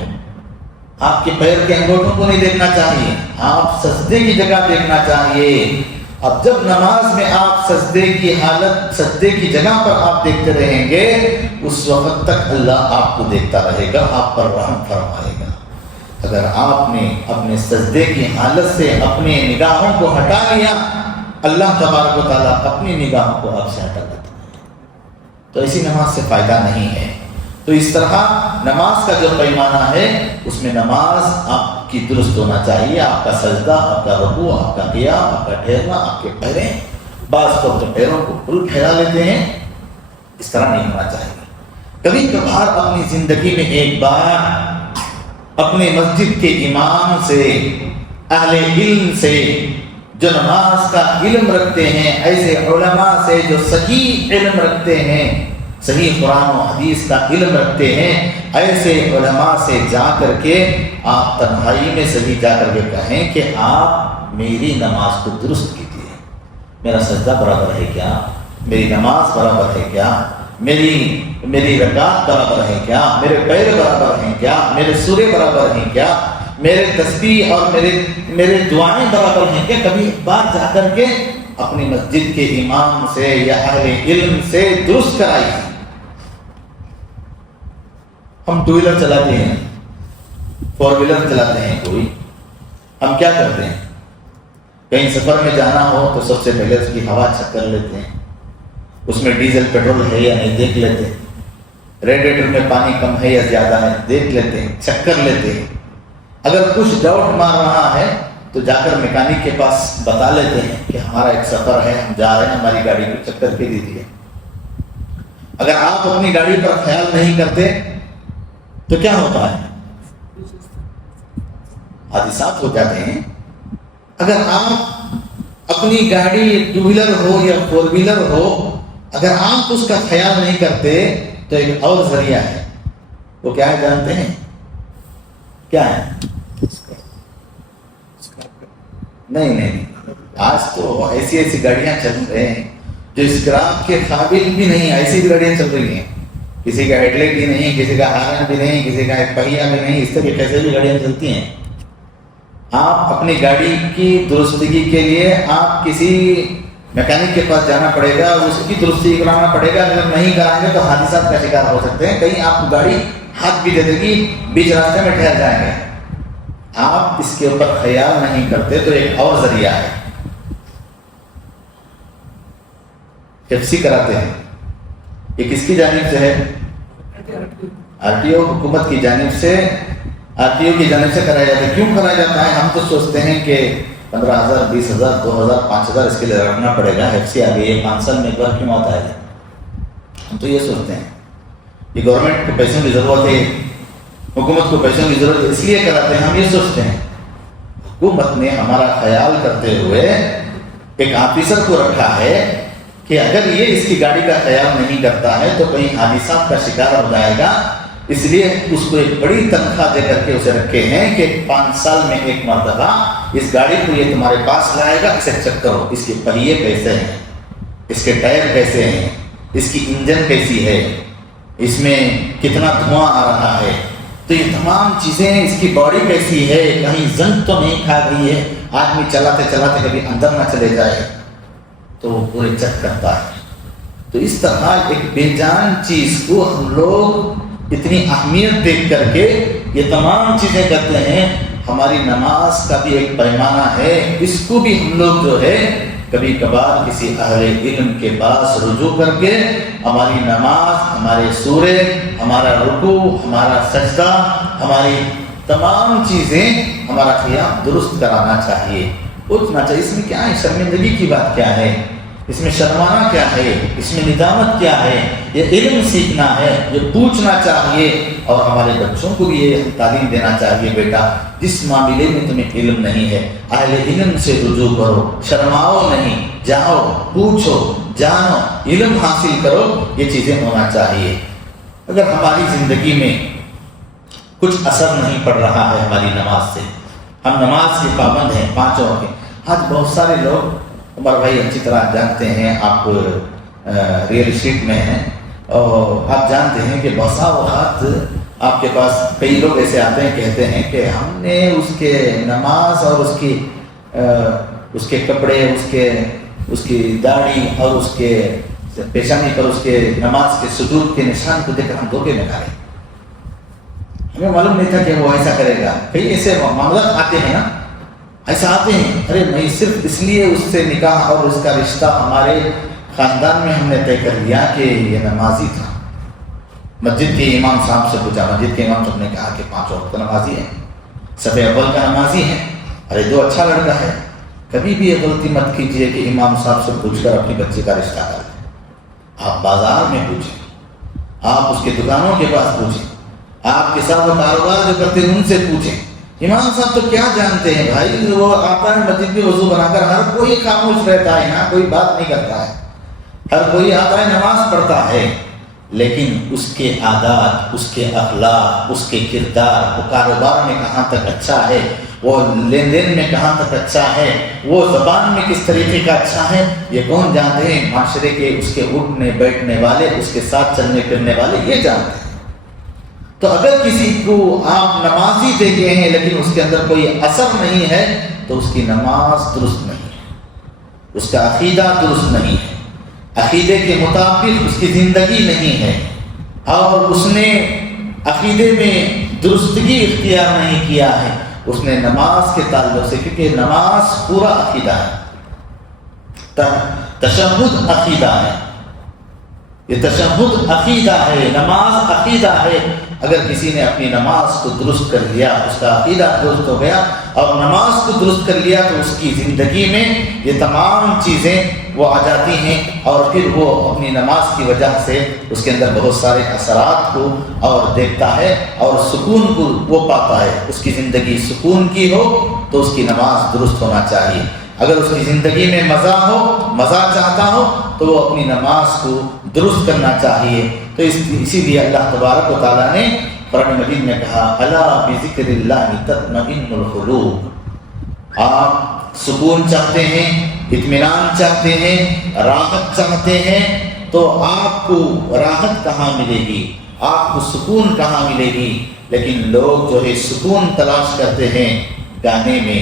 آپ کے پیر کے انگوٹھوں کو نہیں دیکھنا چاہیے، آپ سجدے کی جگہ دیکھنا چاہیے۔ اب جب نماز میں آپ سجدے کی حالت، سجدے کی جگہ پر آپ دیکھتے رہیں گے، اس وقت تک اللہ آپ کو دیکھتا رہے گا، آپ پر رحم فرمائے گا۔ اگر آپ نے اپنے سجدے کی حالت سے اپنے نگاہوں کو ہٹا لیا، اللہ تبارک و تعالیٰ اپنی نگاہوں کو آپ سے ہٹا دیتا ہے، تو ایسی نماز سے فائدہ نہیں ہے۔ تو اس طرح نماز کا جو پیمانہ ہے اس میں نماز آپ کی درست ہونا چاہیے، آپ کا سجدہ، آپ کا رکوع، آپ کا قیام، آپ کا ٹھہرنا، آپ کے پیریں، بعض تو اپنے پیروں کو کھل پھیلا لیتے ہیں، اس طرح نہیں ہونا چاہیے۔ کبھی کبھار اپنی زندگی میں ایک بار اپنے مسجد کے امام سے، اہل علم سے جو نماز کا علم رکھتے ہیں، ایسے علماء سے جو صحیح علم رکھتے ہیں، صحیح قرآن و حدیث کا علم رکھتے ہیں، ایسے علماء سے جا کر کے آپ تنہائی میں صحیح جا کر کے کہیں کہ آپ میری نماز کو درست کیجیے، میرا سجدہ برابر ہے کیا، میری نماز برابر ہے کیا، میری رکعت برابر ہے کیا، میرے پیر برابر ہیں کیا، میرے سورے برابر ہیں کیا، میرے تسبیح اور میرے دعائیں برابر ہیں کیا۔ کبھی بات جا کر کے اپنی مسجد کے امام سے یا اہل علم سے درست کرائیے۔ ہم ٹو ویلر چلاتے ہیں، فور ویلر چلاتے ہیں، کوئی ہم کیا کرتے ہیں، کہیں سفر میں جانا ہو تو سب سے پہلے اس کی ہوا چیک کر لیتے ہیں، اس میں ڈیزل پیٹرول ہے یا نہیں دیکھ لیتے ہیں، ریڈیٹر میں پانی کم ہے یا زیادہ ہے دیکھ لیتے ہیں، چیک کر لیتے ہیں۔ اگر کچھ ڈاؤٹ مار رہا ہے تو جا کر میکینک کے پاس بتا لیتے ہیں کہ ہمارا ایک سفر ہے، ہم جا رہے ہیں، ہماری گاڑی کو چیک کر کے دیجیے۔ اگر آپ اپنی گاڑی پر خیال نہیں کرتے تو کیا ہوتا ہے، حادثات ہو جاتے ہیں۔ اگر آپ اپنی گاڑی ٹو ویلر ہو یا فور ویلر ہو، اگر آپ اس کا خیال نہیں کرتے تو ایک اور ذریعہ ہے، وہ کیا ہے جانتے ہیں؟ کیا ہے؟ نہیں، آج تو ایسی گاڑیاں چل رہے ہیں جو اسکراپ کے قابل بھی نہیں، ایسی بھی گاڑیاں چل رہی ہیں، کسی کا ہیڈ لائٹ بھی نہیں، کسی کا ہارن بھی نہیں، کسی کا ایک پہیا بھی نہیں، اس طریقے سے بھی گاڑیاں چلتی ہیں۔ آپ اپنی گاڑی کی درستگی کے لیے آپ کسی میکینک کے پاس جانا پڑے گا، اس کی درستگی کرانا پڑے گا، اگر نہیں کرائیں گے تو حادثات کا شکار ہو سکتے ہیں، کہیں آپ کو گاڑی ہاتھ بھی دے دے گی، بیچ راستے میں ٹھہر جائیں گے۔ آپ اس کے اوپر خیال نہیں کرتے تو ایک اور ذریعہ ہے، ایفسی کراتے ہیں۔ یہ کس کی جانب سے ہے؟ RTO حکومت کی جانب سے، RTO کی جانب سے کرایا جاتا ہے۔ کیوں کرایا جاتا ہے؟ ہم تو سوچتے ہیں کہ 15,000 20,000 2,000 5,000 اس کے لیے رکھنا پڑے گا، ایفسی آ گئی ہے 5 سال میں ایک بار کیوں آتا ہے، ہم تو یہ سوچتے ہیں یہ گورنمنٹ کو پیسوں کی ضرورت ہے، حکومت کو پیسوں کی ضرورت ہے، اس لیے کراتے ہیں، ہم یہ سوچتے ہیں۔ حکومت نے ہمارا خیال کرتے ہوئے ایک آفیسر کو رکھا ہے کہ اگر یہ اس کی گاڑی کا خیال نہیں کرتا ہے تو کہیں حادثات کا شکار ہو جائے گا، اس لیے اس کو ایک بڑی تنخواہ دے کر کے اسے رکھے ہیں کہ 5 سال میں ایک مرتبہ اس گاڑی کو یہ تمہارے پاس لائے گا، اسے چیک کرو، اس کے پہیے کیسے ہیں، اس کے ٹائر کیسے ہیں، اس کی انجن کیسی ہے، اس میں کتنا دھواں آ رہا ہے، تو یہ تمام چیزیں، اس کی باڈی کیسی ہے، کہیں زنگ تو نہیں کھا گئی ہے، آدمی چلاتے چلاتے کبھی اندر نہ چلے جائے، تو وہ پورے چیک کرتا ہے۔ تو اس طرح ایک بے جان چیز کو ہم لوگ اتنی اہمیت دیکھ کر کے یہ تمام چیزیں کرتے ہیں۔ ہماری نماز کا بھی ایک پیمانہ ہے، اس کو بھی ہم لوگ جو ہے کبھی کبھار کسی اہل علم کے پاس رجوع کر کے ہماری نماز، ہمارے سورے، ہمارا رکوع، ہمارا سجدہ، ہماری تمام چیزیں، ہمارا قیام درست کرانا چاہیے۔ اٹھنا چاہیے. اس میں کیا ہے؟ شرمندگی کی بات کیا ہے؟ اس میں شرمانا کیا ہے؟ اس میں ندامت کیا ہے؟ یہ علم سیکھنا ہے، یہ پوچھنا چاہیے. اور ہمارے بچوں کو بھی یہ تعلیم دینا چاہیے، بیٹا جس معاملے میں تمہیں علم نہیں ہے اہل علم سے رجوع کرو، شرماؤ نہیں، جاؤ پوچھو، جانو، علم حاصل کرو. یہ چیزیں ہونا چاہیے. اگر ہماری زندگی میں کچھ اثر نہیں پڑ رہا ہے ہماری نماز سے، ہم نماز کے پابند ہیں 5 وقت کے. آج بہت سارے لوگ، عمر بھائی اچھی طرح جانتے ہیں، آپ ریئل اسٹیٹ میں ہیں اور آپ جانتے ہیں کہ بہت سا اوقات آپ کے پاس کئی لوگ ایسے آتے ہیں، کہتے ہیں کہ ہم نے اس کے نماز اور اس کے کپڑے، اس کی داڑھی اور اس کے پیشانی پر اس کے نماز کے سجود کے نشان کو دیکھ کر ہم دھوکے میں کھا رہے. ہمیں معلوم نہیں تھا کہ وہ ایسا کرے گا. کئی ایسے معاملات آتے ہیں نا، ایسا آتے ہیں، ارے میں صرف اس لیے اس سے نکاح اور اس کا رشتہ ہمارے خاندان میں ہم نے طے کر لیا کہ یہ نمازی تھا. مسجد کے امام صاحب سے پوچھا، مسجد کے امام صاحب نے کہا کہ 5 وقت کا نمازی ہے، صف اول کا نمازی ہے. ارے جو اچھا لڑکا ہے. کبھی بھی یہ غلطی مت کیجیے کہ امام صاحب سے پوچھ کر اپنی بچے کا رشتہ کر لیں. آپ بازار میں پوچھیں، آپ اس کے دکانوں کے پاس پوچھیں، آپ کے ساتھ کاروبار جو کرتے ہیں ان سے پوچھیں. امام صاحب تو کیا جانتے ہیں بھائی، وہ آتا ہے مسجد میں وضو بنا کر، ہر کوئی خاموش رہتا ہے، یہاں کوئی بات نہیں کرتا ہے، ہر کوئی آتا ہے نماز پڑھتا ہے، لیکن اس کے عادات، اس کے اخلاق، اس کے کردار، وہ کاروبار میں کہاں تک اچھا ہے، وہ لین دین میں کہاں تک اچھا ہے، وہ زبان میں کس طریقے کا اچھا ہے، یہ کون جانتے ہیں؟ معاشرے کے اس کے اٹھنے بیٹھنے والے، اس کے ساتھ چلنے پھرنے والے یہ جانتے ہیں. تو اگر کسی کو آپ نمازی دیکھے ہیں لیکن اس کے اندر کوئی اثر نہیں ہے تو اس کی نماز درست نہیں ہے، اس کا عقیدہ درست نہیں ہے، عقیدے کے مطابق اس کی زندگی نہیں ہے، اور اس نے عقیدے میں درستگی اختیار نہیں کیا ہے. اس نے نماز کے تعلق سے، کیونکہ نماز پورا عقیدہ ہے، تشہد عقیدہ ہے، یہ تشہد عقیدہ ہے، نماز عقیدہ ہے. اگر کسی نے اپنی نماز کو درست کر لیا، اس کا عقیدہ درست ہو گیا اور نماز کو درست کر لیا، تو اس کی زندگی میں یہ تمام چیزیں وہ آ جاتی ہیں، اور پھر وہ اپنی نماز کی وجہ سے اس کے اندر بہت سارے اثرات کو اور دیکھتا ہے اور سکون کو وہ پاتا ہے. اس کی زندگی سکون کی ہو تو اس کی نماز درست ہونا چاہیے. اگر اس کی زندگی میں مزہ چاہتا ہو تو وہ اپنی نماز کو درست کرنا چاہیے. تو اسی لیے اللہ تبارک و تعالیٰ نے قرآن مجید میں کہا، الا بذکر اللہ تطمئن القلوب. آپ سکون چاہتے ہیں، اطمینان چاہتے ہیں، راحت چاہتے ہیں، تو آپ کو راحت کہاں ملے گی، آپ کو سکون کہاں ملے گی؟ لیکن لوگ جو ہے سکون تلاش کرتے ہیں گانے میں،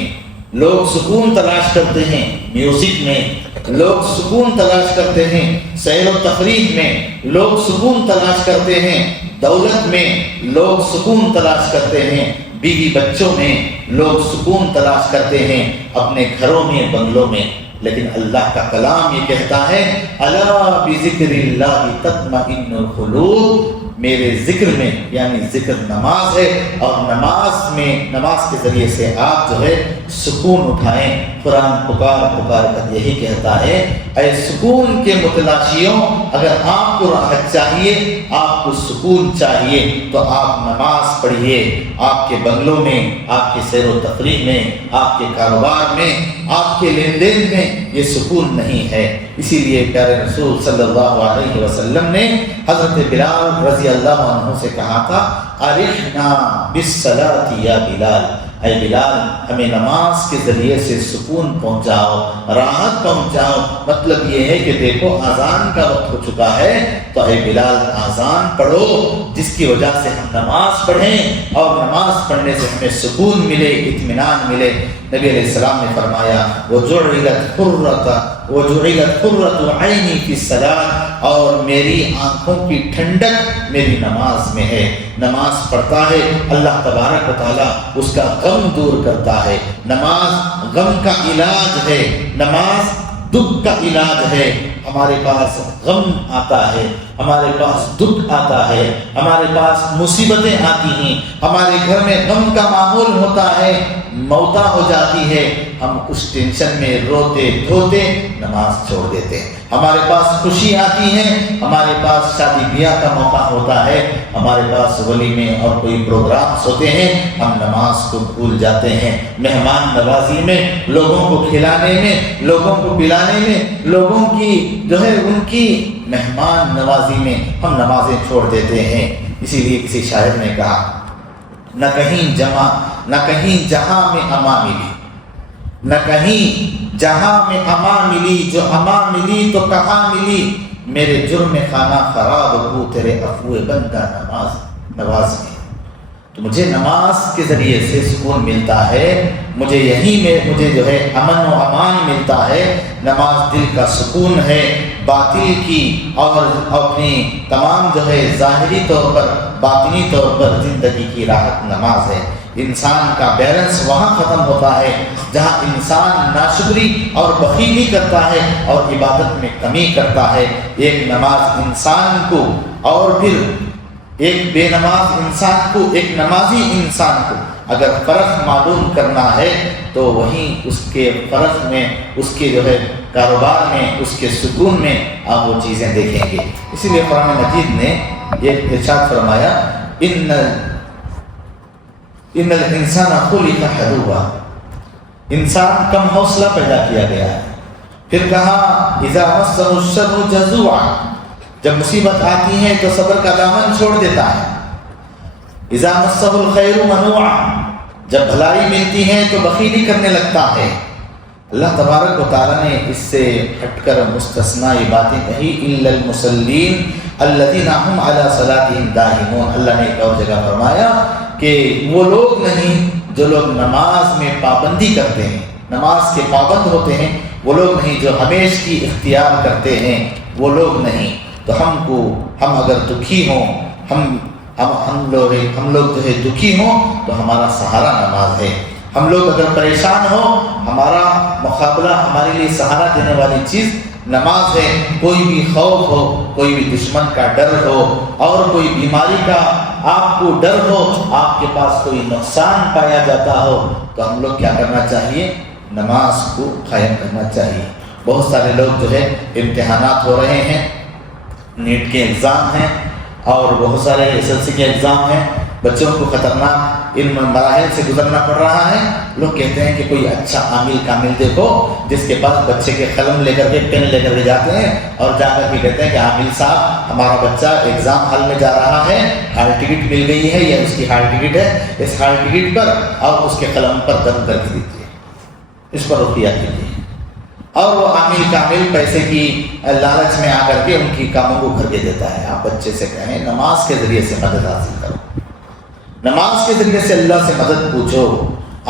لوگ سکون تلاش کرتے ہیں میوزک میں، لوگ سکون تلاش کرتے ہیں سیر و تفریح میں، لوگ سکون تلاش کرتے ہیں دولت میں، لوگ سکون تلاش کرتے ہیں بیوی بچوں میں، لوگ سکون تلاش کرتے ہیں اپنے گھروں میں، بنگلوں میں. لیکن اللہ کا کلام یہ کہتا ہے، الا بذکر اللہ تطمئن القلوب. میرے ذکر میں، یعنی ذکر نماز ہے، اور نماز کے ذریعے سے آپ جو ہے سکون اٹھائیں. قرآن پکار کر یہی کہتا ہے، اے سکون کے متلاشیوں، اگر آپ کو راحت چاہیے، آپ کو سکون چاہیے، تو آپ نماز پڑھیے. آپ کے بنگلوں میں، آپ کے سیر و تفریح میں، آپ کے کاروبار میں، آپ کے لین دین میں یہ سکون نہیں ہے. اسی لیے پیارے رسول صلی اللہ علیہ وسلم نے حضرت بلال رضی اللہ عنہ سے کہا تھا، ارحنا بالصلاۃ یا بلال. اے بلال، ہمیں نماز کے ذریعے سے سکون پہنچاؤ، راحت پہنچاؤ. مطلب یہ ہے کہ دیکھو اذان کا وقت ہو چکا ہے، تو اے بلال اذان پڑھو، جس کی وجہ سے ہم نماز پڑھیں اور نماز پڑھنے سے ہمیں سکون ملے، اطمینان ملے. نبی علیہ السلام نے فرمایا، وجعلت قرۃ عینی فی الصلاۃ، اور میری آنکھوں کی ٹھنڈک میری نماز میں ہے. نماز پڑھتا ہے، اللہ تبارک و تعالیٰ اس کا غم دور کرتا ہے. نماز غم کا علاج ہے، نماز دکھ کا علاج ہے. ہمارے پاس غم آتا ہے، ہمارے پاس دکھ آتا ہے، ہمارے پاس مصیبتیں آتی ہیں، ہمارے گھر میں غم کا ماحول ہوتا ہے، موتا ہو جاتی ہے، ہم اس ٹینشن میں روتے دھوتے نماز چھوڑ دیتے ہیں۔ ہمارے پاس خوشی آتی ہے، ہمارے پاس شادی بیاہ کا موقع ہوتا ہے، ہمارے پاس ولیمے اور کوئی پروگرامز ہوتے ہیں، ہم نماز کو بھول جاتے ہیں۔ مہمان نوازی میں، لوگوں کو کھلانے میں، لوگوں کو پلانے میں، لوگوں کی ان کی مہمان نوازی میں ہم نمازیں چھوڑ دیتے ہیں۔ اسی لیے کسی شاعر نے کہا، نہ کہیں جہاں میں اما ملی، نہ کہیں جہاں میں اما ملی، جو اما ملی تو کہاں ملی، میرے جرم خانہ خراب ہو تیرے عفو بندہ نواز میں۔ تو مجھے نماز کے ذریعے سے سکون ملتا ہے، مجھے یہیں میں مجھے امن و امان ملتا ہے۔ نماز دل کا سکون ہے، باطل کی اور اپنی تمام ظاہری طور پر باطنی طور پر زندگی کی راحت نماز ہے۔ انسان کا بیلنس وہاں ختم ہوتا ہے جہاں انسان ناشکری اور بخیلی کرتا ہے اور عبادت میں کمی کرتا ہے۔ ایک نماز انسان کو اور پھر ایک بے نماز انسان کو، ایک نمازی انسان کو اگر فرق معلوم کرنا ہے تو وہیں اس کے فرق میں، اس کے کاروبار میں، اس کے سکون میں آپ وہ چیزیں دیکھیں گے۔ اسی لیے قرآن مجید نے ایک ارشاد فرمایا، ان الانسان خلق ہلوعا، انسان کم حوصلہ پیدا کیا گیا ہے۔ پھر کہا اذا مسہ الشر جزوعا، جب مصیبت آتی ہے تو صبر کا دامن چھوڑ دیتا ہے۔ اذا مسہ الخیر منوعا، جب بھلائی ملتی ہے تو بخیلی کرنے لگتا ہے۔ اللہ تبارک و تعالیٰ نے اس سے ہٹ کر مستثنی باتیں کہی، الا المصلین الذین هم علی صلاتهم دائمون۔ اللہ نے ایک اور جگہ فرمایا کہ وہ لوگ نہیں جو لوگ نماز میں پابندی کرتے ہیں، نماز کے پابند ہوتے ہیں، وہ لوگ نہیں جو ہمیش کی اختیار کرتے ہیں، وہ لوگ نہیں۔ تو ہم اگر دکھی ہوں، ہم لوگ دکھی ہوں تو ہمارا سہارا نماز ہے۔ ہم لوگ اگر پریشان ہوں، ہمارا مقابلہ، ہمارے لیے سہارا دینے والی چیز نماز ہے۔ کوئی بھی خوف ہو، کوئی بھی دشمن کا ڈر ہو اور کوئی بیماری کا آپ کو ڈر ہو، آپ کے پاس کوئی نقصان پایا جاتا ہو تو ہم لوگ کیا کرنا چاہیے؟ نماز کو قائم کرنا چاہیے۔ بہت سارے لوگ امتحانات ہو رہے ہیں، نیٹ کے ایگزام ہیں اور بہت سارے SSLC کے ایگزام ہیں، بچوں کو خطرناک ان مراحل سے گزرنا پڑ رہا ہے۔ لوگ کہتے ہیں کہ کوئی اچھا عامل کامل دیکھو جس کے پاس بچے کے قلم لے کر کے پین لے کر کے جاتے ہیں اور جا کر کے کہتے ہیں کہ عامل صاحب ہمارا بچہ ایگزام ہال میں جا رہا ہے، ہال ٹکٹ مل گئی ہے یا اس کی ہال ٹکٹ ہے، اس ہال ٹکٹ پر اور اس کے قلم پر دم کر دیجیے، اس پر رقیہ کیجیے۔ اور وہ عامل کامل پیسے کی لالچ میں آ کر کے ان کی کاموں کو کر کے دیتا ہے۔ آپ بچے سے کہیں نماز کے ذریعے سے مدد حاصل کرو، نماز کے ذریعے سے اللہ سے مدد پوچھو،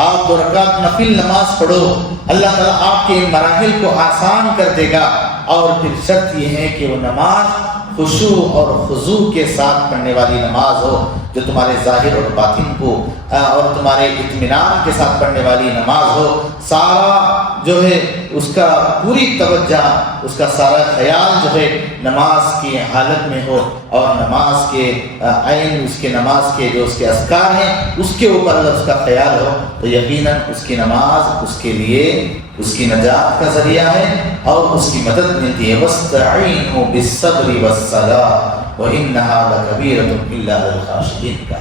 آپ 2 رکعت نفل نماز پڑھو، اللہ تعالیٰ آپ کے ان مراحل کو آسان کر دے گا۔ اور پھر شرط یہ ہے کہ وہ نماز خشوع اور خضوع کے ساتھ پڑھنے والی نماز ہو، جو تمہارے ظاہر اور باطن کو اور تمہارے اطمینان کے ساتھ پڑھنے والی نماز ہو۔ سارا اس کا پوری توجہ، اس کا سارا خیال نماز کی حالت میں ہو اور نماز کے عین، اس کے نماز کے جو اس کے اذکار ہیں اس کے اوپر اگر اس کا خیال ہو تو یقیناً اس کی نماز اس کے لیے اس کی نجات کا ذریعہ ہے اور اس کی مدد ملتی ہے۔ وَاسْتَعِينُوا بِالصَّبْرِ وَالصَّلَاةِ وَإِنَّهَا لَكَبِيرَةٌ إِلَّا عَلَى الْخَاشِعِينَ کا۔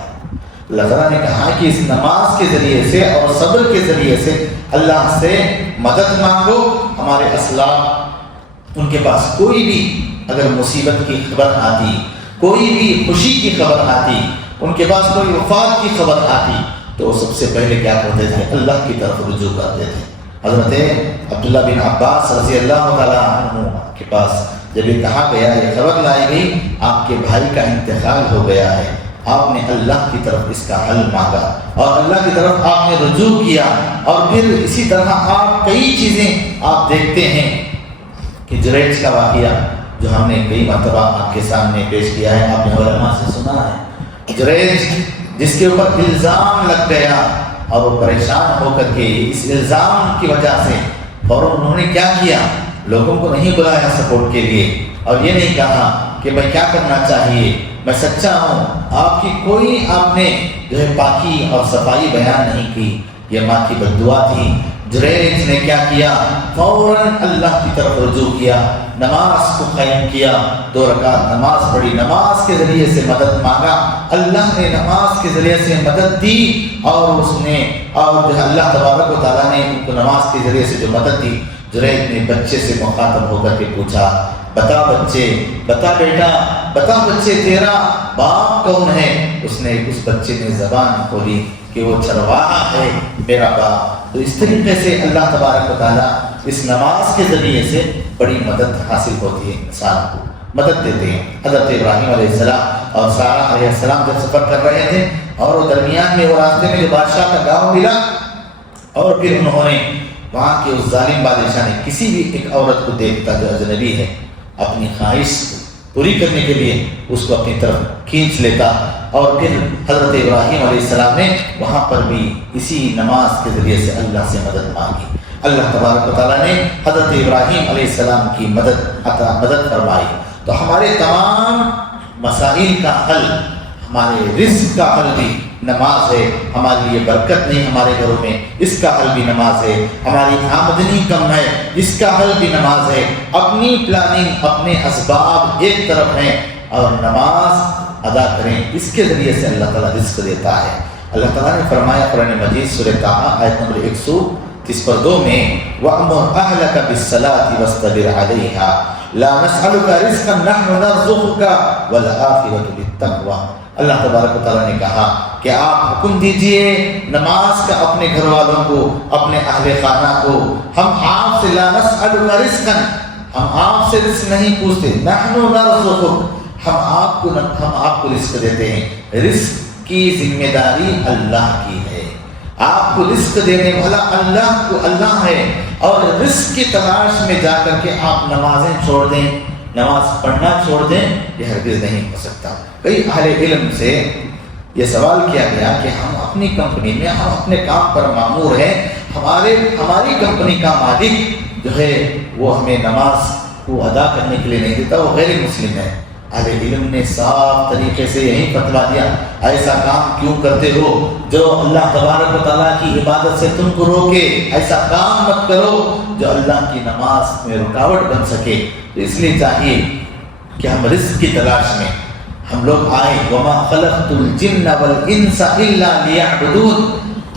اللہ تعالیٰ نے کہا کہ اس نماز کے ذریعے سے اور صبر کے ذریعے سے اللہ سے مدد مانگو۔ ہمارے اسلاف ان کے پاس کوئی بھی اگر مصیبت کی خبر آتی، کوئی بھی خوشی کی خبر آتی، ان کے پاس کوئی وفات کی خبر آتی تو وہ سب سے پہلے کیا کرتے تھے؟ اللہ کی طرف رجوع کرتے تھے۔ حضرت عبداللہ بن عباس رضی اللہ تعالیٰ عنہ کے پاس جب یہ کہا گیا، یہ خبر لائی گئی آپ کے بھائی کا انتقال ہو گیا ہے، آپ نے اللہ کی طرف اس کا حل مانگا اور اللہ کی طرف آپ نے رجوع کیا۔ اور پھر اسی طرح آپ کئی چیزیں آپ دیکھتے ہیں کہ جریج کا واقعہ جو ہم نے کئی مرتبہ آپ کے سامنے پیش کیا ہے، آپ نے علماء سے سنا ہے، جریج جس کے اوپر الزام لگ گیا اور وہ پریشان ہو کر کے اس الزام کی وجہ سے فوراً انہوں نے کیا کیا؟ لوگوں کو نہیں بلایا سپورٹ کے لیے، اور یہ نہیں کہا کہ میں کیا کرنا چاہیے، میں سچا ہوں، آپ کی کوئی آپ نے جو ہے پاکی اور صفائی بیان نہیں کی۔ یہ ماں کی بد دعا تھی۔ جریج نے کیا کیا؟ فوراً اللہ کی طرف رجوع کیا، نماز کو قائم کیا، 2 رکعت نماز پڑھی، نماز کے ذریعے سے مدد مانگا، اللہ نے نماز کے ذریعے سے مدد دی، اور اس نے اور جو اللہ تبارک و تعالیٰ نے ان کو نماز کے ذریعے سے جو مدد دی۔ جریج نے بچے سے مخاطب ہو کر کے پوچھا، بتا بچے، بتا بیٹا، بتا بچے، تیرا باپ کون ہے؟ اس بچے نے زبان کھولی کہ وہ چرواہا ہے میرا باپ۔ تو اس طریقے سے اللہ تبارک و تعالیٰ اس نماز کے ذریعے سے بڑی مدد حاصل ہوتی ہے، انسان کو مدد دیتے ہیں۔ حضرت ابراہیم علیہ السلام اور سارہ علیہ السلام جب سفر کر رہے تھے، اور وہ درمیان میں وہ راستے میں جو بادشاہ کا گاؤں ملا، اور پھر انہوں نے وہاں کے اس ظالم بادشاہ نے کسی بھی ایک عورت کو دیکھتا جو اجنبی ہے، اپنی خواہش پوری کرنے کے لیے اس کو اپنی طرف کھینچ لیتا، اور پھر حضرت ابراہیم علیہ السلام نے وہاں پر بھی اسی نماز کے ذریعے سے اللہ سے مدد مانگی۔ اللہ تبارک و تعالیٰ نے حضرت ابراہیم علیہ السلام کی مدد فرمائی۔ تو ہمارے تمام مسائل کا حل، ہمارے رزق کا حل بھی نماز ہے۔ ہمارے لیے برکت نہیں ہمارے گھروں میں، اس کا حل بھی نماز ہے۔ ہماری آمدنی کم ہے، اس کا حل بھی نماز ہے۔ اپنی پلاننگ، اپنے اسباب ایک طرف ہیں، اور نماز ادا کریں، اس کے ذریعے سے اللہ تعالیٰ رزق دیتا ہے۔ اللہ تعالیٰ نے فرمایا قرآن مجید سورہ طٰہٰ آیت نمبر 132 میں، وَأْمُرْ أَهْلَكَ بِالصَّلَاةِ وَاصْطَبِرْ عَلَيْهَا لَا نَسْأَلُكَ رِزْقًا نَحْنُ نَرْزُقُكَ وَالْعَاقِبَةُ لِلتَّقْوَىٰ۔ اللہ تبارک و تعالیٰ نے کہا کہ آپ حکم دیجئے نماز کا اپنے گھر والوں کو، اپنے اہل خانہ کو، ہم آپ سے لا نسألک رزقا، ہم آپ سے رزق نہیں پوچھتے، نحن نرزقک، ہم آپ کو رزق دیتے ہیں۔ رزق کی ذمہ داری اللہ کی ہے، آپ کو رزق دینے والا اللہ ہے، اور رزق کی تلاش میں جا کر کے آپ نمازیں چھوڑ دیں، نماز پڑھنا چھوڑ دیں، یہ ہرگز نہیں ہو سکتا۔ کئی اہل علم سے یہ سوال کیا گیا کہ ہم اپنی کمپنی میں، ہم اپنے کام پر مامور ہیں، ہماری کمپنی کا مالک جو ہے وہ ہمیں نماز کو ادا کرنے کے لیے نہیں دیتا، وہ غیر مسلم ہے۔ اہل علم نے صاف طریقے سے یہی فتویٰ دیا، ایسا کام کیوں کرتے ہو جو اللہ تبارک و تعالیٰ کی عبادت سے تم کو روکے، ایسا کام مت کرو جو اللہ کی نماز میں رکاوٹ بن سکے۔ تو اس لیے چاہیے کہ ہم رزق کی تلاش میں ہم لوگ آئیں۔ وَمَا خَلَقْتُ الْجِنَّ وَالْإِنسَ إِلَّا لِيَعْبُدُونَ۔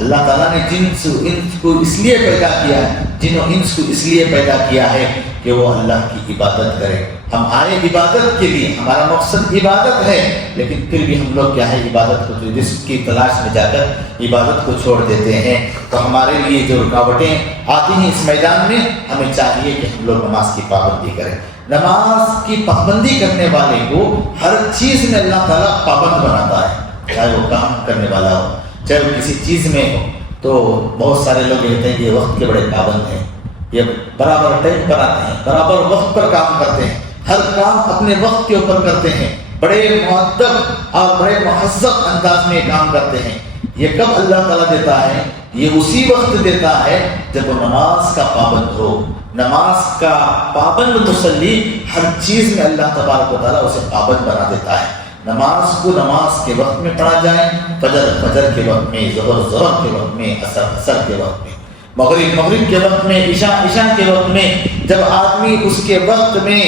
اللہ تعالیٰ نے جن و انس کو اس لیے پیدا کیا ہے، جن و انس کو اس لیے پیدا کیا ہے کہ وہ اللہ کی عبادت کرے۔ ہم آئے عبادت کے لیے، ہمارا مقصد عبادت ہے، لیکن پھر بھی ہم لوگ کیا ہے، عبادت کو رزق کی تلاش میں جا کر عبادت کو چھوڑ دیتے ہیں۔ تو ہمارے لیے جو رکاوٹیں آتی ہیں اس میدان میں، ہمیں چاہیے کہ ہم لوگ نماز کی پابندی کریں۔ نماز کی پابندی کرنے والے کو ہر چیز میں اللہ تعالیٰ پابند بناتا ہے، چاہے وہ کام کرنے والا ہو، چاہے وہ کسی چیز میں ہو۔ تو بہت سارے لوگ کہتے ہیں کہ وقت کے بڑے پابند ہیں، یہ برابر ٹائم پر آتے ہیں، برابر وقت پر کام کرتے ہیں، ہر کام اپنے وقت کے اوپر کرتے ہیں، بڑے مؤدب اور بڑے مہذب انداز میں کام کرتے ہیں۔ یہ کب اللہ تعالیٰ دیتا ہے؟ یہ اسی وقت دیتا ہے جب وہ نماز کا پابند ہو۔ نماز کا پابند مصلی ہر چیز میں اللہ تبارک و تعالیٰ اسے پابند بنا دیتا ہے۔ نماز کو نماز کے وقت میں پڑھا جائے، فجر کے وقت میں، ظہر کے وقت میں، عصر کے وقت میں، مغرب کے وقت میں، عشاء کے وقت میں، جب آدمی اس کے وقت میں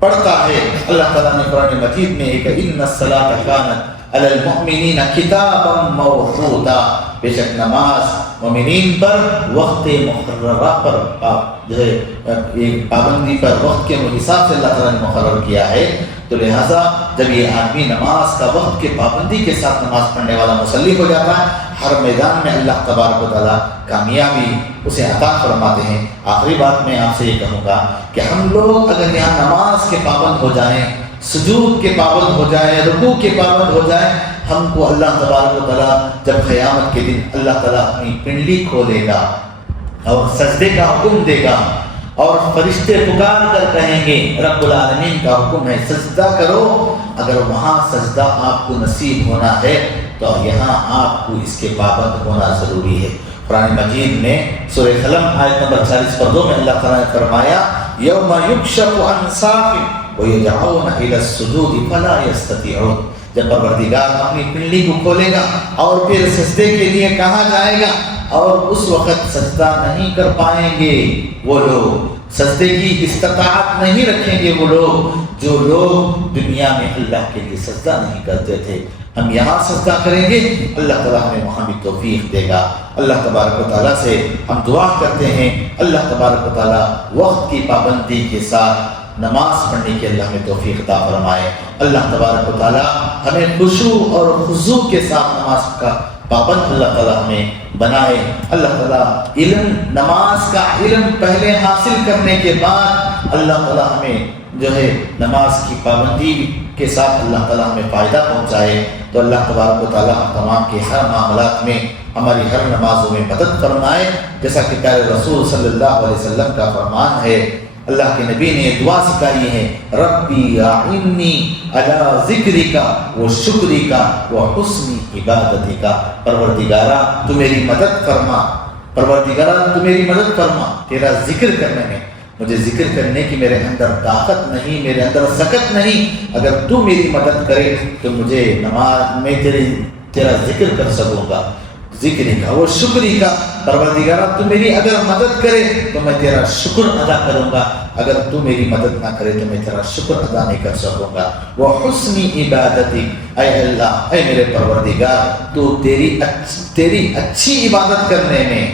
پڑھتا ہے۔ اللہ تعالیٰ نے قرآن مجید میں ایک ان الصلاۃ کانت علی المؤمنین کتابا موقوتا، بے شک نماز مومنین پر وقت مقررہ پر جو ہے ایک پابندی پر، وقت کے حساب سے اللہ تعالیٰ نے مقرر کیا ہے۔ تو لہٰذا جب یہ آدمی نماز کا وقت کے پابندی کے ساتھ نماز پڑھنے والا مصلی ہو جاتا ہے، ہر میدان میں اللہ تبارک و تعالیٰ کامیابی اسے عطا فرماتے ہیں۔ آخری بات میں آپ سے یہ کہوں گا کہ ہم لوگ اگر یہاں نماز کے پابند ہو جائیں، سجود کے پابند ہو جائیں، رکوع کے پابند ہو جائیں، ہم کو اللہ تبارک و تعالیٰ جب قیامت کے دن اللہ تعالیٰ اپنی پنڈلی کھولے گا اور سجدے کا حکم دے گا، اور فرشتے پکار کر کہیں گے رب العالمین کا حکم ہے سجدہ کرو، اگر وہاں سجدہ آپ کو نصیب ہونا ہے تو یہاں آپ کو اس کے پابند ہونا ضروری ہے۔ قرآن مجید میں سورہ قلم آیت نمبر 40 میں اللہ تعالیٰ نے فرمایا یوم یکشف عن ساق ویدعون الی السجود فلا یستطیعون، جب پروردگار اپنی پنڈلی کو کھولے گا اور پھر سجدے کے لیے کہا جائے گا اور اس وقت سجدہ نہیں کر پائیں گے وہ لوگ، سجدے کی استطاعت نہیں رکھیں گے وہ لوگ جو لوگ دنیا میں اللہ کے لیے سجدہ نہیں کرتے تھے۔ ہم یہاں سجدہ کریں گے، اللہ تعالیٰ ہمیں وہاں بھی توفیق دے گا۔ اللہ تبارک و تعالیٰ سے ہم دعا کرتے ہیں اللہ تبارک و تعالیٰ وقت کی پابندی کے ساتھ نماز پڑھنے کی اللہ ہمیں توفیق عطا فرمائے۔ اللہ تبارک و تعالیٰ ہمیں خشوع اور خضوع کے ساتھ نماز کا پابند اللہ تعالیٰ ہمیں بنائے۔ اللہ تعالیٰ نماز کا علم پہلے حاصل کرنے کے بعد اللہ تعالیٰ ہمیں جو ہے نماز کی پابندی کے ساتھ اللہ تعالیٰ ہمیں فائدہ پہنچائے۔ تو اللہ تبارک و تعالیٰ ہم تمام کے ہر معاملات میں ہماری ہر نمازوں میں مدد فرمائے، جیسا کہ پیارے رسول صلی اللہ علیہ وسلم کا فرمان ہے۔ اللہ کے نبی نے دعا سکھائی ہے، ربی اعنی علی ذکرک و شکرک و حسن عبادتک، پروردگارا تو میری مدد فرما، پروردگارا تو میری مدد فرما تیرا ذکر کرنے میں، مجھے ذکر کرنے کی میرے اندر طاقت نہیں، میرے اندر سکت نہیں، اگر تو میری مدد کرے تو مجھے نماز میں تیرا ذکر کر سکوں گا، ذکری کا وہ شکری کا، پروردگارہ تو میری اگر مدد کرے تو میں تیرا شکر ادا کروں گا، اگر تو میری مدد نہ کرے تو میں تیرا شکر ادا نہیں کر سکوں گا۔ وہ حسنی عبادتی، اے اللہ اے میرے پروردگار تو تیری اچھی عبادت کرنے میں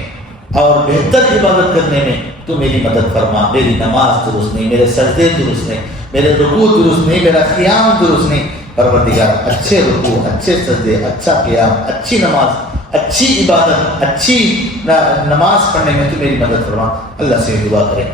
اور بہتر عبادت کرنے میں تو میری مدد فرما، میری نماز درست نہیں، میرے سجدے درست نہیں، میرے رکوع درست نہیں، میرا قیام درست نہیں، پروردگار اچھے رکوع، اچھے سجدے، اچھا قیام، اچھی نماز، اچھی عبادت، اچھی نماز پڑھنے میں تو میری مدد فرما۔ اللہ سے دعا کریں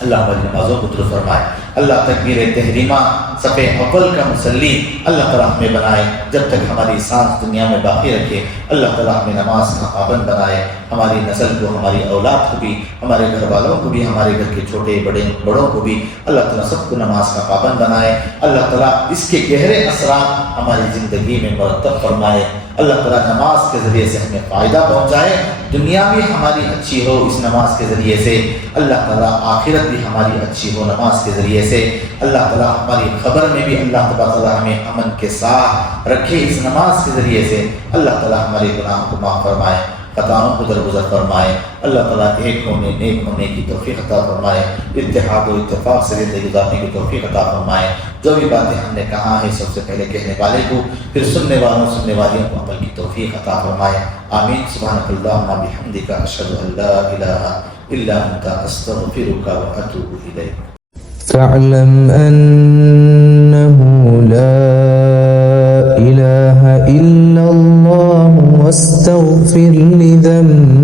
اللہ ہماری نمازوں کو درست فرمائے۔ اللہ تکبیر تحریمہ صف اول کا مصلی اللہ تعالیٰ ہمیں بنائے، جب تک ہماری سانس دنیا میں باقی رکھے اللہ تعالیٰ ہمیں نماز کا پابند بنائے، ہماری نسل کو، ہماری اولاد کو بھی، ہمارے گھر والوں کو بھی، ہمارے گھر کے چھوٹے بڑوں کو بھی اللہ تعالیٰ سب کو نماز کا پابند بنائے۔ اللہ تعالیٰ اس کے گہرے اثرات ہماری زندگی میں مرتب فرمائے۔ اللہ تعالیٰ نماز کے ذریعے سے ہمیں فائدہ پہنچائے، دنیا بھی ہماری اچھی ہو اس نماز کے ذریعے سے، اللہ تعالیٰ آخرت بھی ہماری اچھی ہو نماز کے ذریعے سے۔ اللہ تعالیٰ ہماری خبر میں بھی اللہ تعالیٰ ہمیں امن کے ساتھ رکھے اس نماز کے ذریعے سے۔ اللہ تعالیٰ ہمارے گناہوں کو معاف فرمائے، خطاؤں کو درگزر فرمائے۔ اللہ تعالیٰ ایک ہونے، نیک ہونے کی توفیق عطا فرمائے، اتحاد و اتفاق سے زندگی گزارنے کی توفیق عطا فرمائے۔ جو بھی باتیں ہم نے کہا ہے سب سے پہلے کہنے والے کو، پھر سننے والوں سننے والیوں کو عمل کی توفیق عطا فرمائے۔ آمین۔ سبحانک اللہم و بحمدک، اشہد ان لا الہ الا انت، استغفرک و اتوب الیک۔ فاعلم أنه لا إله إلا الله واستغفر لذنبك